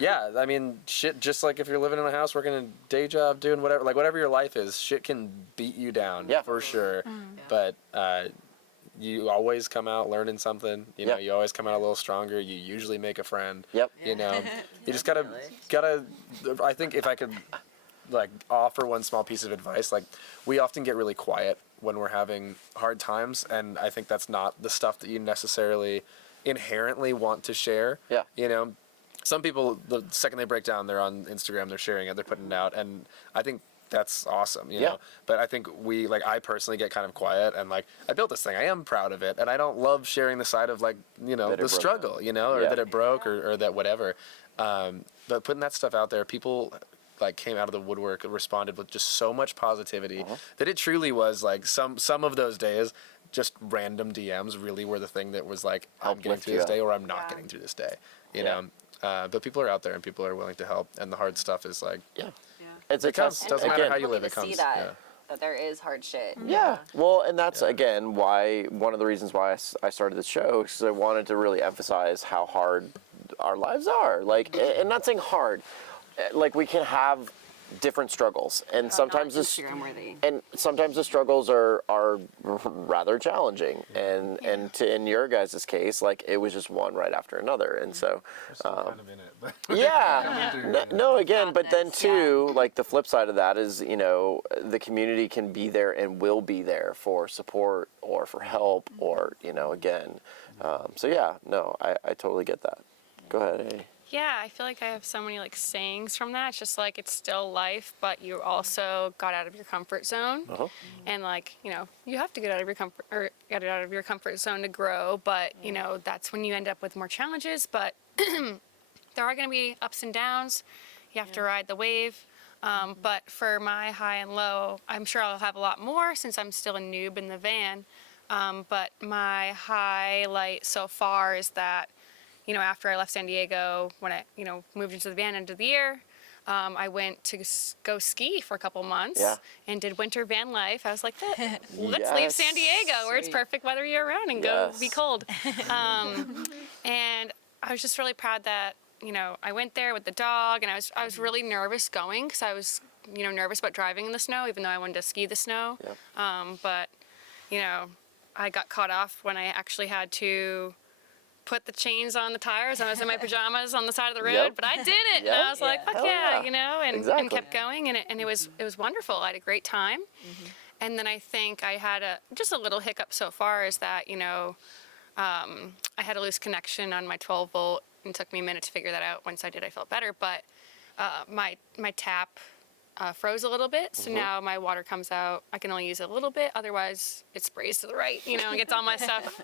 yeah, I mean, shit. Just like if you're living in a house, working a day job, doing whatever, like whatever your life is, shit can beat you down. Yeah. For sure. But you always come out learning something. You know, Yeah. you always come out a little stronger. You usually make a friend. Yep. You know, you just gotta. I think if I could, like, offer one small piece of advice, like, we often get really quiet when we're having hard times, and I think that's not the stuff that you necessarily inherently want to share. Yeah. You know, some people, the second they break down, they're on Instagram, they're sharing it, they're putting it out, and I think that's awesome, you Yeah. know. But I think I personally get kind of quiet, and like, I built this thing, I am proud of it, and I don't love sharing the side of, like, you know, That it the broke struggle, down. you know, or Yeah. that it broke, or that whatever. But putting that stuff out there, people like came out of the woodwork and responded with just so much positivity that it truly was like some of those days, just random DMs really were the thing that was like, I'm Helped getting lift through you this up. day, or I'm not getting through this day, you Yeah. know. But people are out there and people are willing to help, and the hard stuff is like, It's it comes. test. Doesn't matter Again, how you live, To it comes. see that, Yeah. that there is hard shit. Yeah. Well, and that's again why one of the reasons why I started this show, because I wanted to really emphasize how hard our lives are. Like, and not saying hard, like we can have different struggles, and sometimes Instagram worthy. and sometimes the struggles are rather challenging. And in your guys' case, like it was just one right after another, and so. Kind of in it, but Yeah. No, again, but then too, like the flip side of that is, you know, the community can be there and will be there for support or for help or, you know, again. So yeah, no, I totally get that. Go ahead, Amy. Yeah, I feel like I have so many like sayings from that. It's just like it's still life, but you also got out of your comfort zone, and like you know you have to get out of your comfort zone to grow. But you know that's when you end up with more challenges. But there are going to be ups and downs. You have to ride the wave. But for my high and low, I'm sure I'll have a lot more since I'm still a noob in the van. But my highlight so far is that, you know, after I left San Diego, when I, you know, moved into the van end of the year, I went to go ski for a couple months and did winter van life. I was like, let's leave San Diego where it's perfect weather year round and go be cold. And I was just really proud that, you know, I went there with the dog, and I was really nervous going because I was, you know, nervous about driving in the snow, even though I wanted to ski the snow. But, you know, I got caught off when I actually had to put the chains on the tires. I was in my pajamas on the side of the road, but I did it. And I was like, fuck yeah, you know, and kept going. And it was wonderful. I had a great time. And then I think I had just a little hiccup so far is that, you know, I had a loose connection on my 12 volt, and it took me a minute to figure that out. Once I did, I felt better. But my tap froze a little bit, so now my water comes out. I can only use it a little bit. Otherwise, it sprays to the right, you know, and gets all my stuff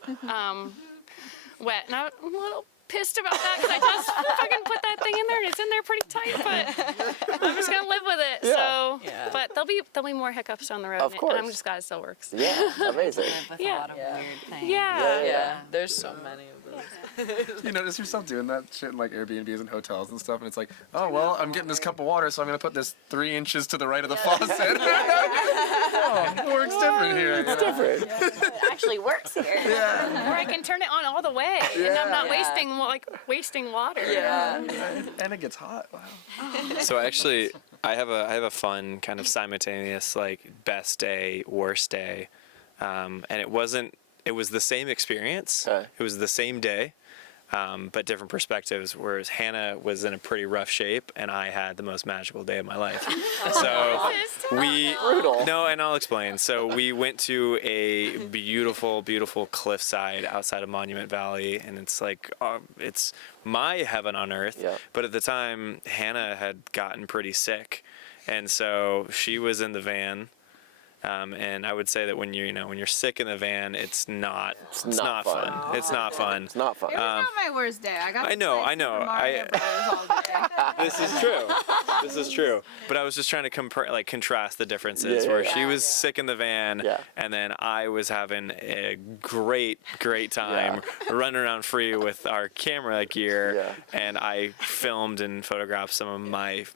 wet, and I'm a little pissed about that because I just fucking put that thing in there and it's in there pretty tight, but I'm just gonna live with it. So, but there'll be more hiccups down the road. Of course. And I'm just glad it still works. Yeah, amazing. With Yeah. a lot of weird things. Yeah. There's so many of those. You notice yourself doing that shit in like Airbnbs and hotels and stuff, and it's like, oh well, I'm getting this cup of water, so I'm gonna put this 3 inches to the right of the faucet. Oh, it works different here. It's different. It actually works here. Or I can turn it on all the way, and I'm not wasting water. And it gets hot. Wow. So actually, I have a fun kind of simultaneous like best day, worst day, and it was the same experience. Okay. It was the same day, but different perspectives. Whereas Hannah was in a pretty rough shape, and I had the most magical day of my life. So No, and I'll explain. So we went to a beautiful, beautiful cliffside outside of Monument Valley, and it's like it's my heaven on earth. Yeah. But at the time, Hannah had gotten pretty sick, and so she was in the van. And I would say that when you're sick in the van, it's not fun. It's not fun. It's not fun. It was not my worst day. I know. This is true. But I was just trying to contrast the differences where she was sick in the van, and then I was having a great time running around free with our camera gear, and I filmed and photographed some of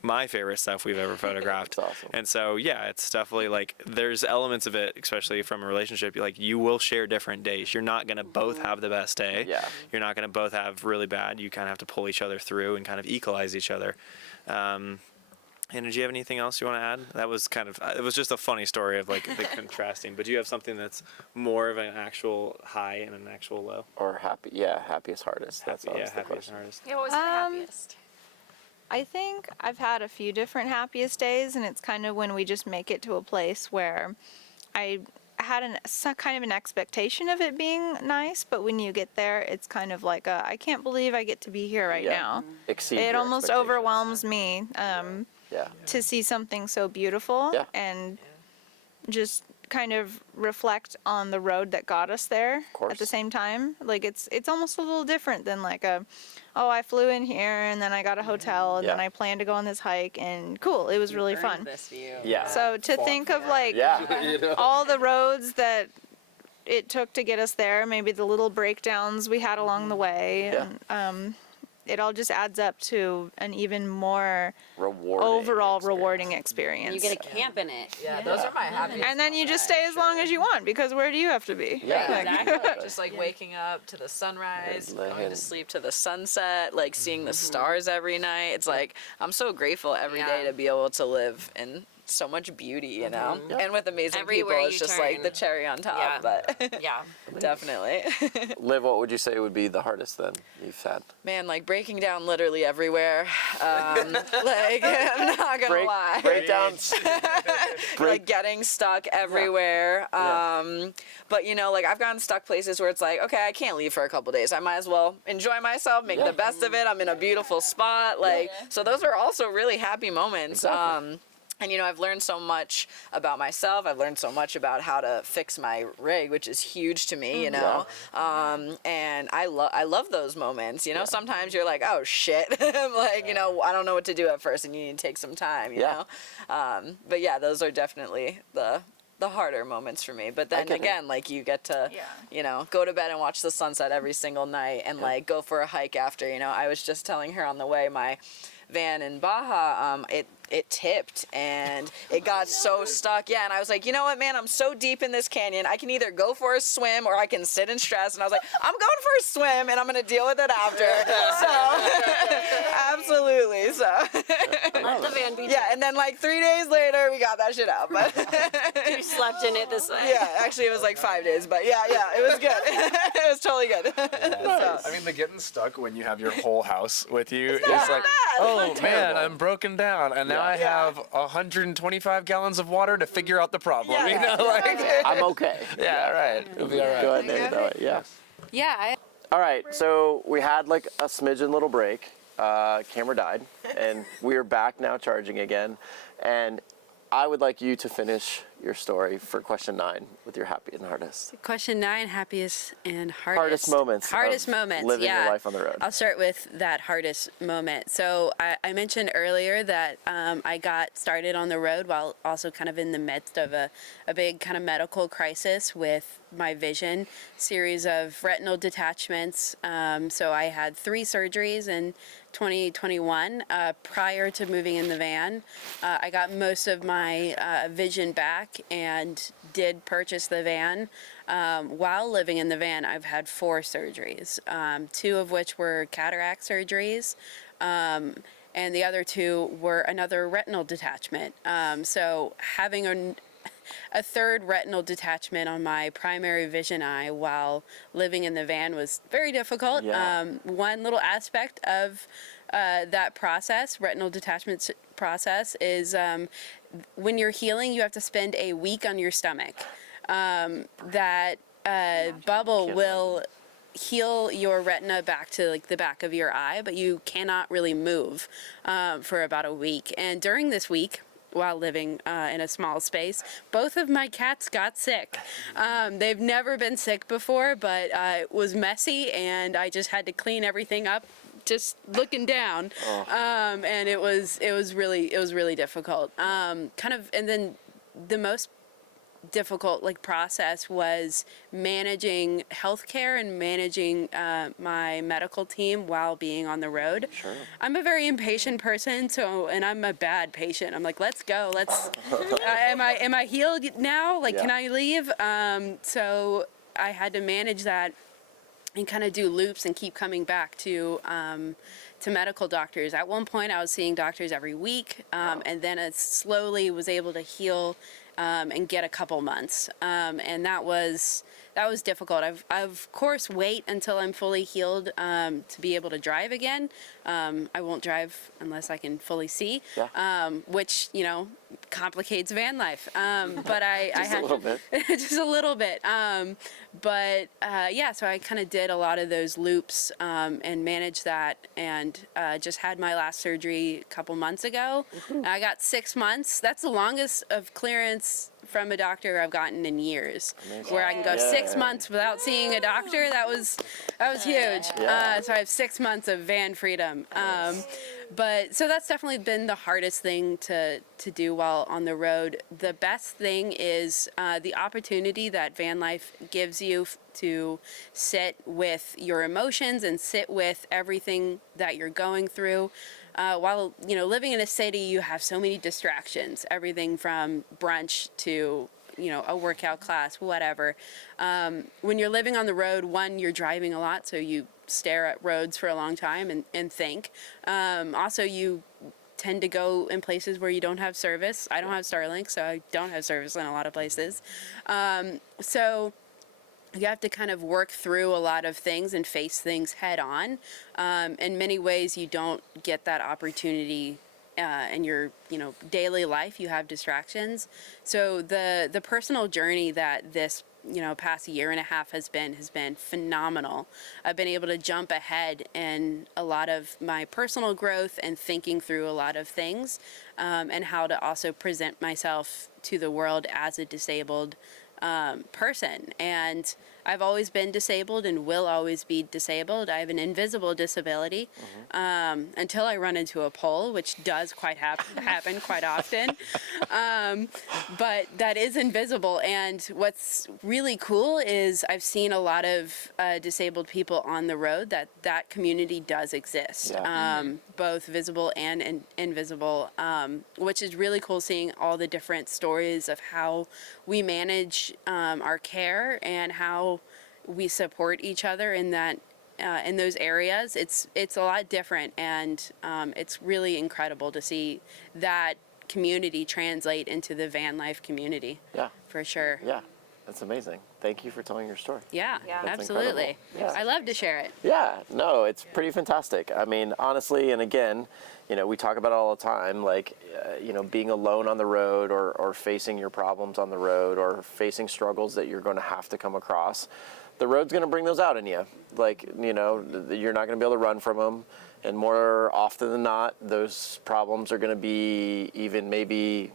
my favorite stuff we've ever photographed. That's awesome. And so it's definitely like there's elements of it, especially from a relationship, like you will share different days. You're not gonna both have the best day. Yeah. You're not gonna both have really bad. You kind of have to pull each other through and kind of equalize each other. And did you have anything else you want to add? That was it was just a funny story of like the contrasting. But do you have something that's more of an actual high and an actual low? Or happiest, hardest. That's always the happiest question. and hardest. Yeah, what was your happiest? I think I've had a few different happiest days, and it's kind of when we just make it to a place where I had some kind of an expectation of it being nice, but when you get there, it's kind of like I can't believe I get to be here right now. Exceed It your almost expectations. overwhelms me to see something so beautiful and just kind of reflect on the road that got us there at the same time. Like it's almost a little different than like I flew in here and then I got a hotel and then I planned to go on this hike and cool, it was really fun. Yeah. So to think of like all the roads that it took to get us there, maybe the little breakdowns we had along the way, and it all just adds up to an even more rewarding experience. You get to camp in it. Yeah, those are my happiest. And then you just stay as long as you want, because where do you have to be? Exactly. Just like waking up to the sunrise, going to sleep to the sunset, like seeing the stars every night. It's like I'm so grateful every day to be able to live in so much beauty, and with amazing Everywhere people. It's you just turn. like the cherry on top. But definitely. Liv, what would you say would be the hardest then you've had? Man, like breaking down literally everywhere. Like I'm not gonna lie. Breakdowns. Like getting stuck everywhere. But like I've gotten stuck places where it's like, okay, I can't leave for a couple days. I might as well enjoy myself, make the best of it. I'm in a beautiful spot. Like so those are also really happy moments. Exactly. And I've learned so much about myself. I've learned so much about how to fix my rig, which is huge to me, and I love those moments. Sometimes you're like, oh shit, like I don't know what to do at first, and you need to take some time. You know, but those are definitely the harder moments for me. But then again, like you get to, go to bed and watch the sunset every single night, and like go for a hike after. I was just telling her on the way, my van in Baja, it tipped and it got so stuck. And I was like, you know what, man, I'm so deep in this canyon. I can either go for a swim or I can sit and stress. And I was like, I'm going for a swim and I'm going to deal with it after. So, absolutely. So, Let the van be. and then like 3 days later, we got that shit out. But you slept in it this way. Yeah, actually it was like 5 days, but yeah, it was good. It was totally good. I mean, the getting stuck when you have your whole house with you is like, oh man, I'm broken down, and now I have 125 gallons of water to figure out the problem. I'm okay. Yeah, right. It'll be all right. Go ahead and know it. Yeah. All right. So we had like a smidgen little break. Camera died, and we're back now charging again. And I would like you to finish your story for question 9 with your happy and hardest. Question 9, happiest and hardest. Hardest moments. Hardest of moments. Living yeah. your life on the road. I'll start with that hardest moment. So I mentioned earlier that I got started on the road while also kind of in the midst of a big kind of medical crisis with my vision, series of retinal detachments. So I had 3 surgeries in 2021 prior to moving in the van. I got most of my vision back and did purchase the van. While living in the van, I've had 4 surgeries, 2 of which were cataract surgeries, and the other 2 were another retinal detachment. So having a third retinal detachment on my primary vision eye while living in the van was very difficult. Yeah. One little aspect of that process, retinal detachment process, is when you're healing, you have to spend a week on your stomach. That bubble will heal your retina back to like the back of your eye, but you cannot really move for about a week. And during this week, while living in a small space, both of my cats got sick. They've never been sick before, but it was messy, and I just had to clean everything up just looking down. And it was really difficult. And then the most difficult process was managing healthcare and managing my medical team while being on the road. Sure. I'm a very impatient person, and I'm a bad patient. I'm like, let's go, am I healed now? Yeah. Can I leave? So I had to manage that and kind of do loops and keep coming back to medical doctors. At one point, I was seeing doctors every week, and then I slowly was able to heal and get a couple months, and that was difficult. I've of course wait until I'm fully healed to be able to drive again. I won't drive unless I can fully see, which complicates van life. But I Just had a little bit. just a little bit. So I kind of did a lot of those loops and managed that, and just had my last surgery a couple months ago. I got 6 months. That's the longest of clearance from a doctor I've gotten in years. Amazing. Where I can go 6 months without seeing a doctor. That was huge. Yeah. So I have 6 months of van freedom. But so that's definitely been the hardest thing to do while on the road. The best thing is the opportunity that van life gives you to sit with your emotions and sit with everything that you're going through. While living in a city, you have so many distractions, everything from brunch to a workout class, whatever. When you're living on the road, one, you're driving a lot, so you stare at roads for a long time and think. Also, you tend to go in places where you don't have service. I don't have Starlink, so I don't have service in a lot of places. So you have to kind of work through a lot of things and face things head on. In many ways, you don't get that opportunity in your daily life. You have distractions. So the personal journey that this past year and a half has been phenomenal. I've been able to jump ahead in a lot of my personal growth and thinking through a lot of things, and how to also present myself to the world as a disabled person. And I've always been disabled and will always be disabled. I have an invisible disability until I run into a pole, which does happen quite often. But that is invisible. And what's really cool is I've seen a lot of disabled people on the road. That community does exist, both visible and invisible, which is really cool, seeing all the different stories of how we manage our care and how we support each other in that in those areas. It's a lot different, and it's really incredible to see that community translate into the van life community. Yeah. For sure. Yeah. That's amazing. Thank you for telling your story. Yeah, That's absolutely. incredible. Yeah. I love to share it. Yeah, no, it's pretty fantastic. I mean, honestly, and again, we talk about it all the time, being alone on the road or facing your problems on the road or facing struggles that you're going to have to come across. The road's going to bring those out in you. You're not going to be able to run from them. And more often than not, those problems are going to be even maybe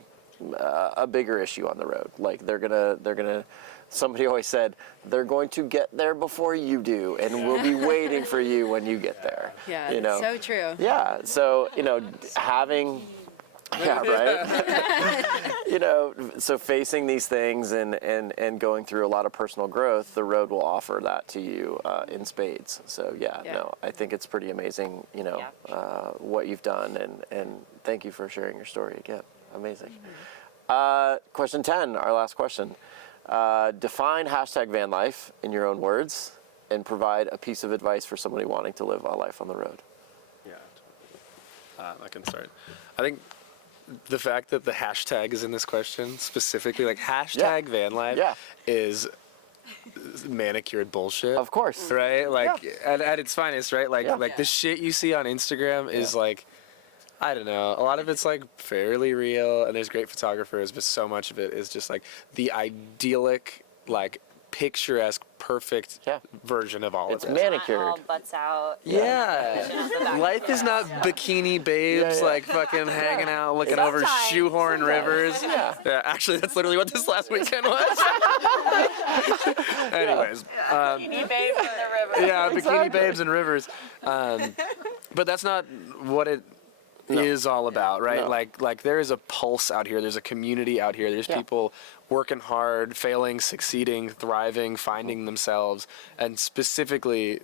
a bigger issue on the road. Like they're gonna. Somebody always said they're going to get there before you do, and we'll be waiting for you when you get there. Yeah, you know? so true. Yeah. So having. Yeah, right. So facing these things and going through a lot of personal growth, the road will offer that to you in spades. So I think it's pretty amazing, what you've done, and thank you for sharing your story again. Amazing. Question 10, our last question. Define #van life in your own words, and provide a piece of advice for somebody wanting to live a life on the road. Yeah, I can start. I think the fact that the hashtag is in this question specifically, like #van life, is manicured bullshit. Of course. Right? Like at its finest, right? Like the shit you see on Instagram is like, I don't know, a lot of it's like fairly real, and there's great photographers, but so much of it is just like the idyllic, like picturesque, perfect version of all It's of it. manicured. All butts out. Yeah. Life is not bikini babes like fucking hanging out, looking over shoehorn rivers. Yeah. Actually, that's literally what this last weekend was. Anyways. Bikini babes in the river. Yeah, bikini babes and rivers. But that's not what it is all about, right? No. Like there is a pulse out here. There's a community out here. There's people working hard, failing, succeeding, thriving, finding themselves, and specifically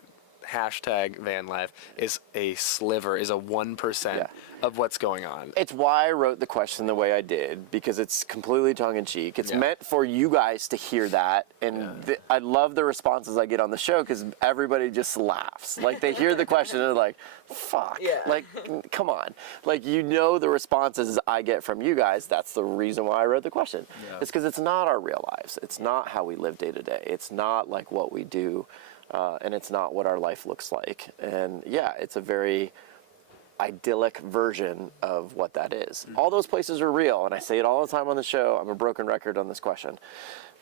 #van life is a sliver, is a 1% of what's going on. It's why I wrote the question the way I did, because it's completely tongue-in-cheek. It's meant for you guys to hear that, and I love the responses I get on the show, because everybody just laughs. Like, they hear the question and they're like, fuck. Like, come on. Like, the responses I get from you guys. That's the reason why I wrote the question. It's because it's not our real lives. It's not how we live day to day. It's not like what we do, and it's not what our life looks like. And it's a very idyllic version of what that is. All those places are real, and I say it all the time on the show. I'm a broken record on this question.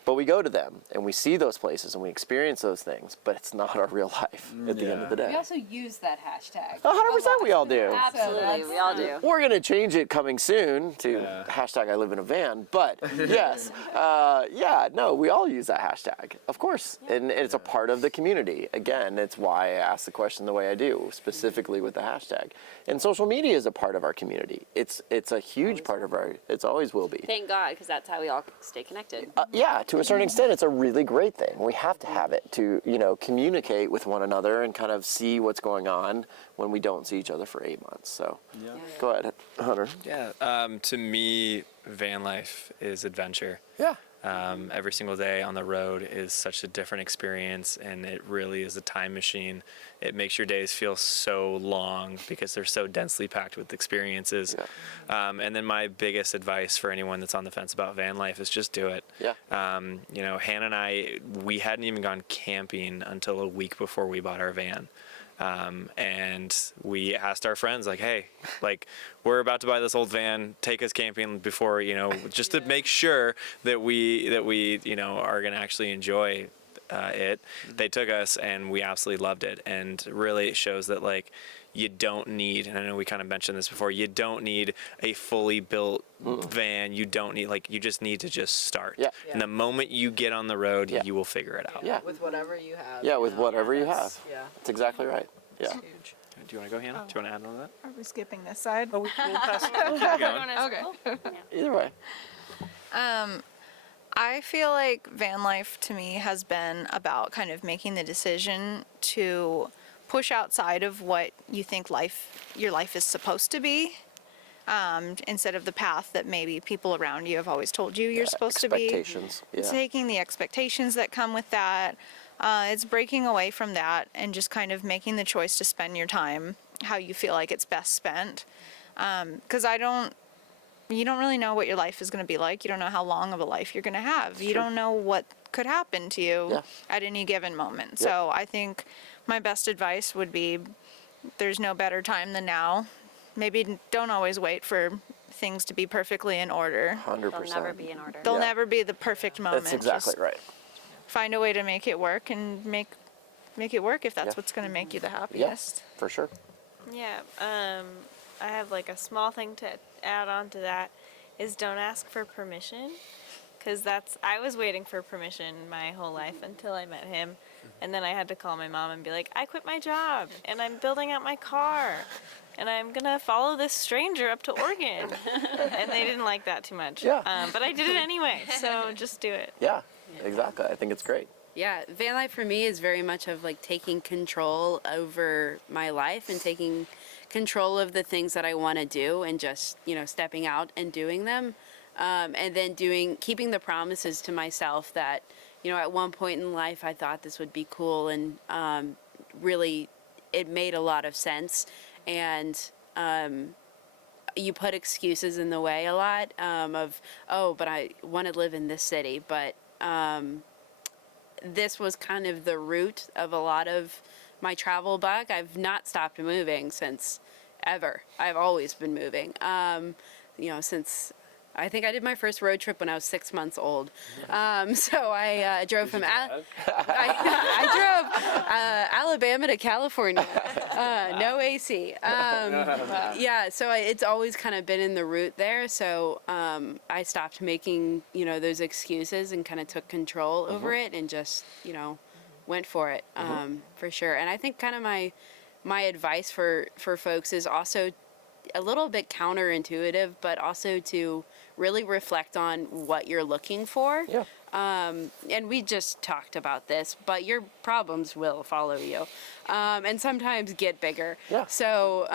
But we go to them, and we see those places, and we experience those things, but it's not our real life at the end of the day. We also use that hashtag. 100% we all do. Absolutely, we all do. We're going to change it coming soon to #I live in a van, but yes, we all use that hashtag, of course, and it's a part of the community. Again, it's why I asked the question the way I do, specifically with the hashtag. And social media is a part of our community. It's a huge part of it always will be. Thank God, because that's how we all stay connected. To a certain extent, it's a really great thing. We have to have it to, communicate with one another and kind of see what's going on when we don't see each other for 8 months. So, go ahead, Hunter. Yeah. To me, van life is adventure. Yeah. Every single day on the road is such a different experience, and it really is a time machine. It makes your days feel so long because they're so densely packed with experiences. And then my biggest advice for anyone that's on the fence about van life is just do it. Hannah and I, we hadn't even gone camping until a week before we bought our van. And we asked our friends, like, hey, like, we're about to buy this old van, take us camping before, just to make sure that we are going to actually enjoy it. They took us, and we absolutely loved it. And really it shows that, like, you don't need, and I know we kind of mentioned this before, you don't need a fully built van. You don't need, you just need to just start. And the moment you get on the road, you will figure it out. With whatever you have. Yeah, with whatever you have. That's exactly right. Yeah. Huge. Do you want to go, Hannah? Do you want to add on to that? Are we skipping this side? Oh, we'll pass it. We'll keep going. Okay. Either way. I feel like van life to me has been about kind of making the decision to push outside of what you think your life is supposed to be, instead of the path that maybe people around you have always told you you're supposed to be. Expectations. Taking the expectations that come with that. It's breaking away from that and just kind of making the choice to spend your time how you feel like it's best spent. Because you don't really know what your life is going to be like. You don't know how long of a life you're going to have. You don't know what could happen to you at any given moment. So I think my best advice would be there's no better time than now. Maybe don't always wait for things to be perfectly in order. 100%. They'll never be in order. They'll never be the perfect moment. That's exactly right. Find a way to make it work and make it work if that's what's going to make you the happiest. For sure. Yeah, I have like a small thing to add on to that is don't ask for permission. Because I was waiting for permission my whole life until I met him. And then I had to call my mom and be like, I quit my job and I'm building out my car and I'm going to follow this stranger up to Oregon. And they didn't like that too much. Yeah. But I did it anyway, so just do it. Yeah, exactly. I think it's great. Yeah, van life for me is very much of like taking control over my life and taking control of the things that I want to do and just, stepping out and doing them. And then keeping the promises to myself that, at one point in life I thought this would be cool and really it made a lot of sense. And you put excuses in the way a lot but I want to live in this city. But this was kind of the root of a lot of my travel bug. I've not stopped moving since ever. I've always been moving. Since I think I did my first road trip when I was 6 months old. So I drove from I drove Alabama to California. No AC. Yeah, so it's always kind of been in the route there. So I stopped making those excuses and kind of took control over it and just went for it for sure. And I think kind of my advice for folks is also a little bit counterintuitive, but also to really reflect on what you're looking for. Yeah. And we just talked about this, but your problems will follow you, and sometimes get bigger. Yeah. So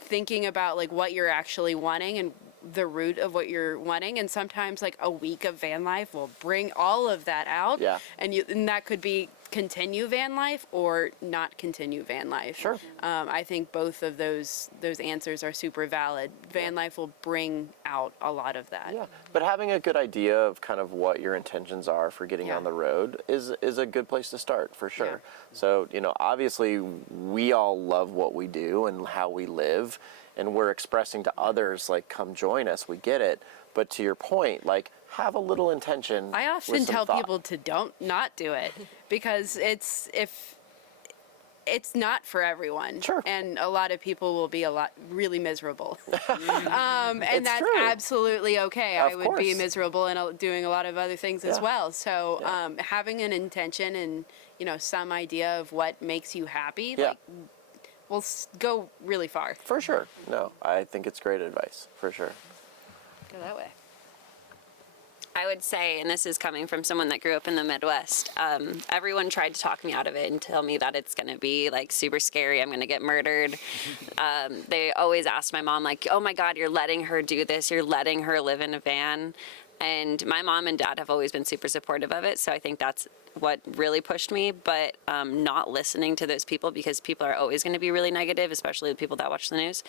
thinking about like what you're actually wanting and the root of what you're wanting, and sometimes like a week of van life will bring all of that out. Yeah. And that could be continue van life or not continue van life. Sure. I think both of those answers are super valid. Van life will bring out a lot of that. Yeah, but having a good idea of kind of what your intentions are for getting on the road is a good place to start for sure. Yeah. So, obviously we all love what we do and how we live, and we're expressing to others like, come join us, we get it. But to your point, like, have a little intention. I often with some tell thought. people to not do it because it's not for everyone. Sure. And a lot of people will be really miserable. And It's that's true. absolutely okay. Of I would be course. miserable and doing a lot of other things as Yeah. well. So having an intention and some idea of what makes you happy, Yeah. like, will go really far. For sure. No, I think it's great advice, for sure. Go that way. I would say, and this is coming from someone that grew up in the Midwest, everyone tried to talk me out of it and tell me that it's going to be like super scary. I'm going to get murdered. They always asked my mom, like, oh my God, you're letting her do this. You're letting her live in a van. And my mom and dad have always been super supportive of it. So I think that's what really pushed me. But not listening to those people, because people are always going to be really negative, especially the people that watch the news.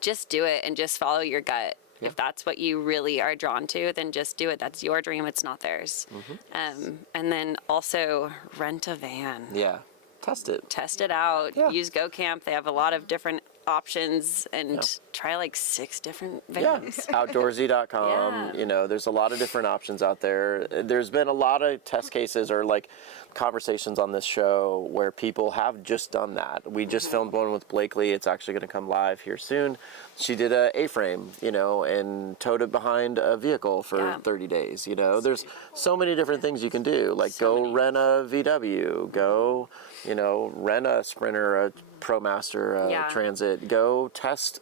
Just do it and just follow your gut. Yeah. If that's what you really are drawn to, then just do it. That's your dream. It's not theirs. Mm-hmm. And then also rent a van. Yeah. Test it. Test it out. Yeah. Use GoCamp. They have a lot of different options, and try like 6 different vans. Yeah. Outdoorsy.com. Yeah. There's a lot of different options out there. There's been a lot of test cases or like conversations on this show where people have just done that. We just filmed one with Blakely. It's actually going to come live here soon. She did a A-frame, and towed it behind a vehicle for 30 days. There's so many different things you can do. Like rent a VW, go, rent a Sprinter, a Promaster, a Transit, go test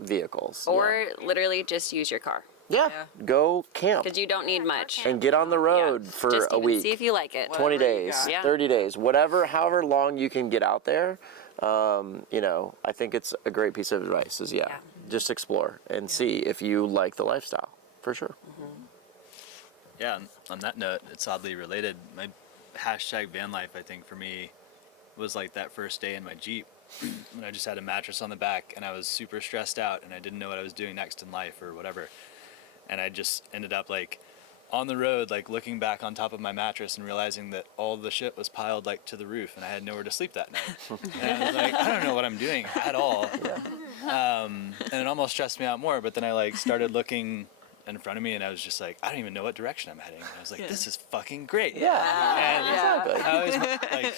vehicles. Or literally just use your car. Yeah, go camp. Because you don't need much. And get on the road for just a even week. See if you like it. 20 days, 30 days, however long you can get out there. I think it's a great piece of advice is just explore and see if you like the lifestyle, for sure. Mm-hmm. Yeah, on that note, it's oddly related. My hashtag van life, I think for me, was like that first day in my Jeep when I just had a mattress on the back and I was super stressed out and I didn't know what I was doing next in life or whatever. And I just ended up like on the road, like looking back on top of my mattress and realizing that all the shit was piled like to the roof and I had nowhere to sleep that night. And I was like, I don't know what I'm doing at all. And it almost stressed me out more, but then I like started looking in front of me and I was just like, I don't even know what direction I'm heading. And I was like, this is fucking great. And exactly. I was like,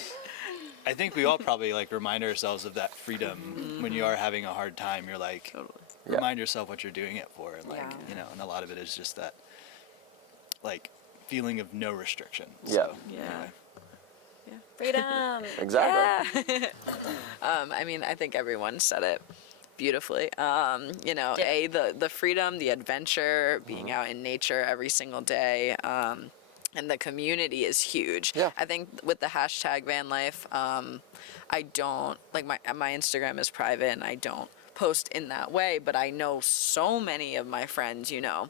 I think we all probably like remind ourselves of that freedom when you are having a hard time. You're like, remind yourself what you're doing it for, and like you know, and a lot of it is just that like feeling of no restriction. So, anyway. Freedom. Exactly. I mean, I think everyone said it beautifully. You know, the freedom, the adventure, being out in nature every single day, and the community is huge. Yeah. I think with the hashtag van life, I don't like my Instagram is private and I don't post in that way, but I know so many of my friends, you know,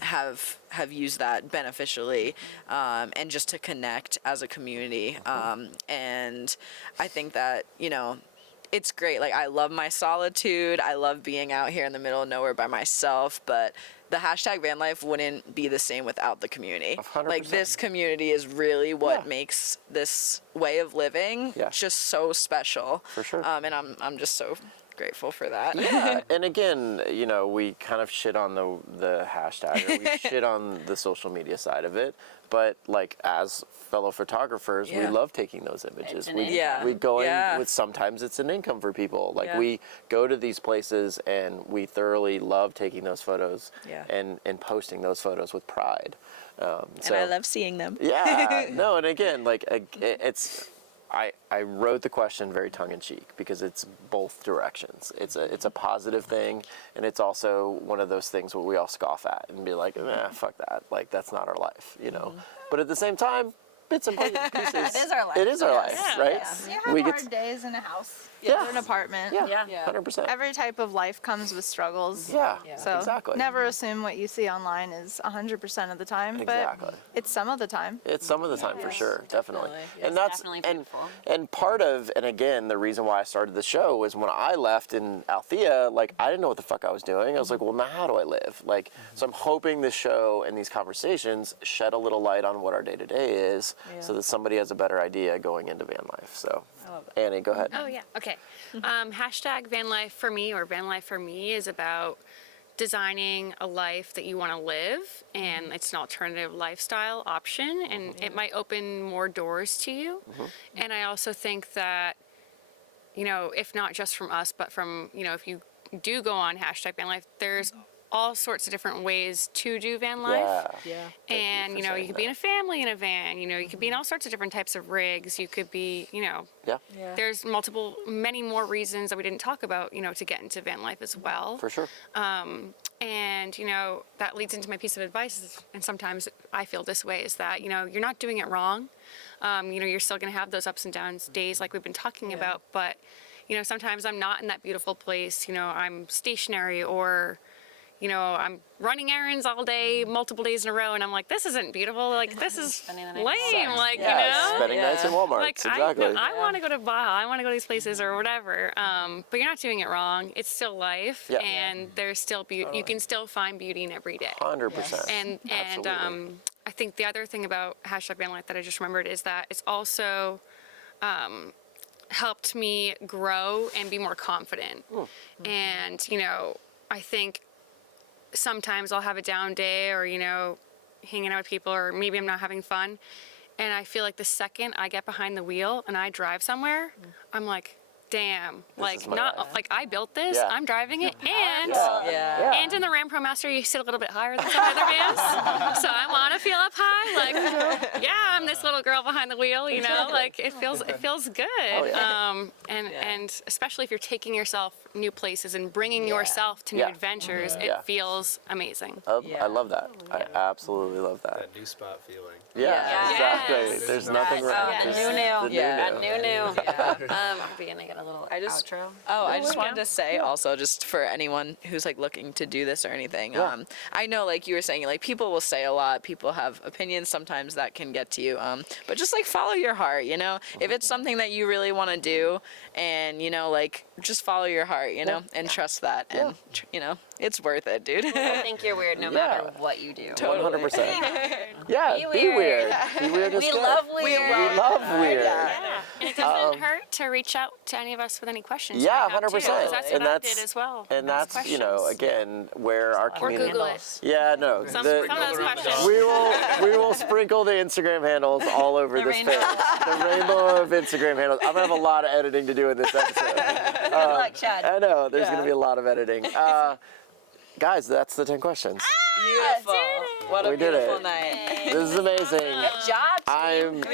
have used that beneficially, and just to connect as a community. And I think that, you know, it's great. Like, I love my solitude. I love being out here in the middle of nowhere by myself, but the hashtag van life wouldn't be the same without the community. 100%. Like, this community is really what makes this way of living just so special. For sure. And I'm just so grateful for that. Yeah, and again, you know, we kind of shit on the hashtag, or we shit on the social media side of it, but like as fellow photographers, we love taking those images. We go in with, sometimes it's an income for people. Like we go to these places and we thoroughly love taking those photos and posting those photos with pride. So, and I love seeing them. Yeah, no, and again, like it's. I wrote the question very tongue-in-cheek because it's both directions. It's a positive thing, and it's also one of those things where we all scoff at and be like, fuck that. Like, that's not our life, you know? But at the same time, bits and pieces. It is our life. It is our life, right? You have hard days in a house. Yeah. Or an apartment. Yeah, 100%. Every type of life comes with struggles. Yeah, So exactly. never assume what you see online is 100% of the time, Exactly. but it's some of the time. It's some of the time for sure, definitely. Yes, And that's definitely beautiful. and part of, and again, the reason why I started the show was when I left in Althea, like I didn't know what the fuck I was doing. I was like, well, now how do I live? Like, so I'm hoping this show and these conversations shed a little light on what our day to day is, so that somebody has a better idea going into van life. So, Annie, go ahead. Oh, yeah. Okay. Hashtag van life for me, or van life for me, is about designing a life that you want to live, and it's an alternative lifestyle option, and it might open more doors to you. And I also think that, you know, if not just from us, but from, you know, if you do go on hashtag van life, there's all sorts of different ways to do van life. And, you know, you could be in a family in a van, you know, you could be in all sorts of different types of rigs. You could be, you know, there's many more reasons that we didn't talk about, you know, to get into van life as well. For sure. And, you know, that leads into my piece of advice, and sometimes I feel this way, is that, you know, you're not doing it wrong. You know, you're still going to have those ups and downs days like we've been talking about, but, you know, sometimes I'm not in that beautiful place, you know, I'm stationary, or, you know, I'm running errands all day, multiple days in a row, and I'm like, this isn't beautiful. Like, this is lame. Like, you know, spending nights in Walmart. like Exactly. I want to go to Baja. I want to go to these places or whatever. But you're not doing it wrong. It's still life, and there's still beauty. You can still find beauty in every day. 100%. And I think the other thing about hashtag van life that I just remembered is that it's also helped me grow and be more confident. And, you know, I think sometimes I'll have a down day, or, you know, hanging out with people, or maybe I'm not having fun. And I feel like the second I get behind the wheel and I drive somewhere, I'm like, damn, like, not like I built this, I'm driving it, and and in the Ram Promaster you sit a little bit higher than some other vans, so I want to feel up high, like, I'm this little girl behind the wheel, you know, like it feels good. And especially if you're taking yourself new places and bringing yourself to new adventures, it feels amazing. I love that. I absolutely love that. That new spot feeling. Exactly. Yes. There's nothing wrong. New. Are we gonna get a little outro? I just wanted to say also, just for anyone who's like looking to do this or anything, I know, like you were saying, like people will say a lot, people have opinions sometimes that can get to you, but just like follow your heart, you know, if it's something that you really want to do, and, you know, like just follow your heart, you know, and trust that, and you know, It's worth it, dude. I think you're weird no matter what you do. 100%. Yeah, be weird. Be weird is We good. love weird. We love weird. And it doesn't hurt to reach out to any of us with any questions. Yeah, right now, too, 100%. 'cause that's what And I that's- did as well. And ask that's, you know, questions. again, where our Or community. Google it. Yeah, no. Some of those questions. We will sprinkle the Instagram handles all over this page. The rainbow of Instagram handles. I'm gonna have a lot of editing to do in this episode. Good luck, Chad. I know there's gonna be a lot of editing. Guys, that's the 10 questions. Beautiful. What a We did beautiful it. night. This is amazing. Good job, team.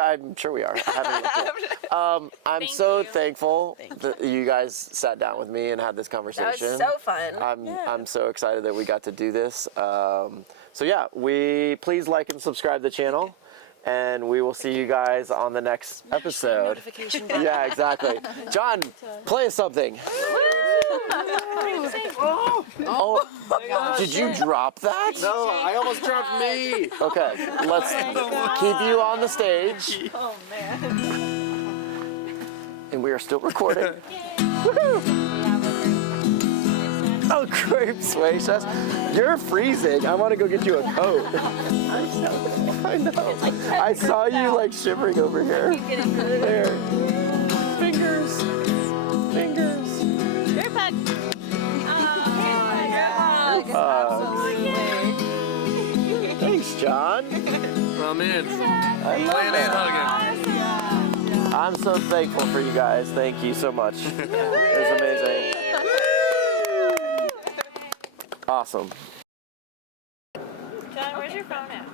I'm sure we are. I haven't looked yet. I'm so thankful that you guys sat down with me and had this conversation. That was so fun. I'm so excited that we got to do this. So yeah, please like and subscribe to the channel, and we will see you guys on the next episode. Yeah, exactly. John, play us something. Oh, did you drop that? No, I almost dropped me. Okay, let's keep you on the stage. Oh man. And we are still recording. Woohoo! Oh, crepe sway chest. You're freezing. I want to go get you a coat. I know. I saw you like shivering over here. There. Fingers. Fingers. Thanks, John. I'm in. I love Playing and that. hugging. I'm so thankful for you guys. Thank you so much. It was amazing. Awesome. John, where's your phone at?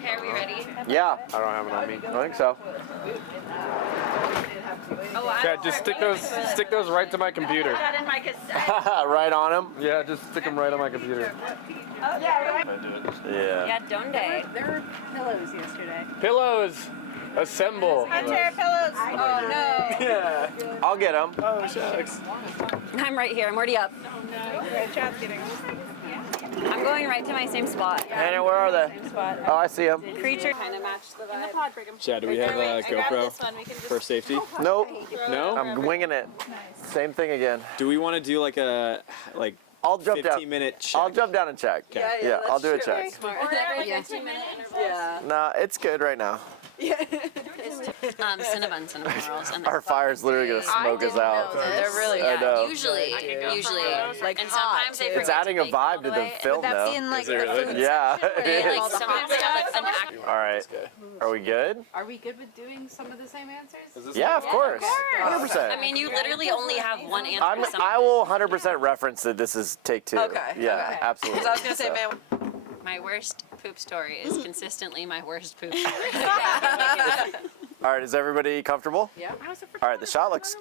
Okay, are we ready? Yeah, I don't have it on me. I think so. Yeah, just stick those right to my computer. Got in my cassette. Right on him. Yeah, just stick them right on my computer. Yeah. Yeah, donde? There were pillows yesterday. Pillows, assemble. Hunter, pillows. Oh no. Yeah. I'll get him. Oh shucks. I'm right here. I'm already up. Chad's getting I'm going right to my same spot. And where are they? Oh, I see them. Creature kind of matched the vibe. Chad, do we have a GoPro for safety? Nope. No? I'm winging it. Same thing again. Do we want to do like a I'll jump down. 15-minute check? I'll jump down and check. Yeah, I'll do a check. Yeah. No, it's good right now. Cinnamon rolls. And Our fire's literally gonna smoke us out. They're really I know. Usually, like and hot, sometimes they too. forget It's adding a bake vibe all to the way. film that now. be in like the really? food Yeah, it They, is. like, sometimes they have like an act. All right. Are we good? Are we good with doing some of the same answers? Yeah, of course. 100%. I mean, you literally only have one answer. I will 100% reference that this is take two. Okay, Yeah, okay. absolutely. Because I was gonna say, So- man, My worst poop story is consistently my worst poop story. All right, is everybody comfortable? Yeah. All right, the shot looks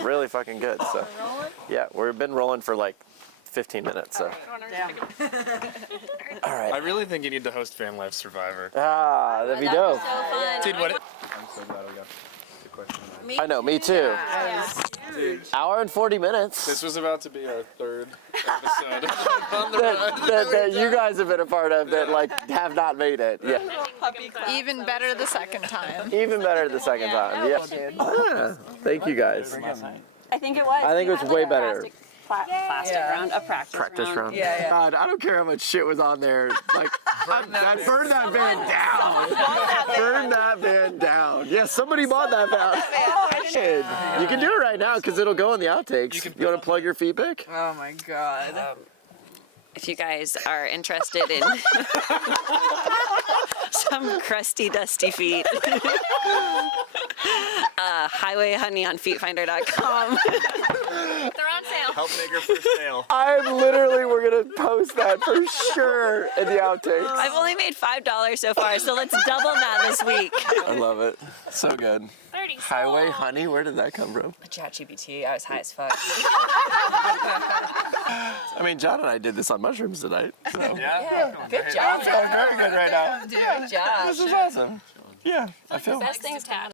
really fucking good. So, yeah, we've been rolling for like 15 minutes. So, all I right. really think you need to host Van Life Survivor. Ah, that'd be dope. So fun. Dude, what? I'm so glad we got the question. I know, me too. Hour and 40 minutes. This was about to be our third episode on the ride. that you guys have been a part of that like have not made it. Yeah. Even better the second time. Even better the second time. Yeah. Ah, thank you guys. I think it was. I think You it was had, way like, a better. Plastic round, a practice round. yeah. God, I don't care how much shit was on there. Like, burn that van down. Burn that van down. Yeah, somebody bought that van. You can do it right now because it'll go in the outtakes. You want to plug your feedback? Oh my god. If you guys are interested in some crusty, dusty feet, Highway Honey on feetfinder.com. They're on sale. Help make her first sale. We're going to post that for sure in the outtakes. I've only made $5 so far, so let's double that this week. I love it. So good. 30 Highway Honey, where did that come from? ChatGPT, I was high as fuck. I mean, John and I did this on mushrooms tonight. So. Yeah? Good job. It's going very good right now. Good job. This is awesome. Yeah, I feel. Best things to have.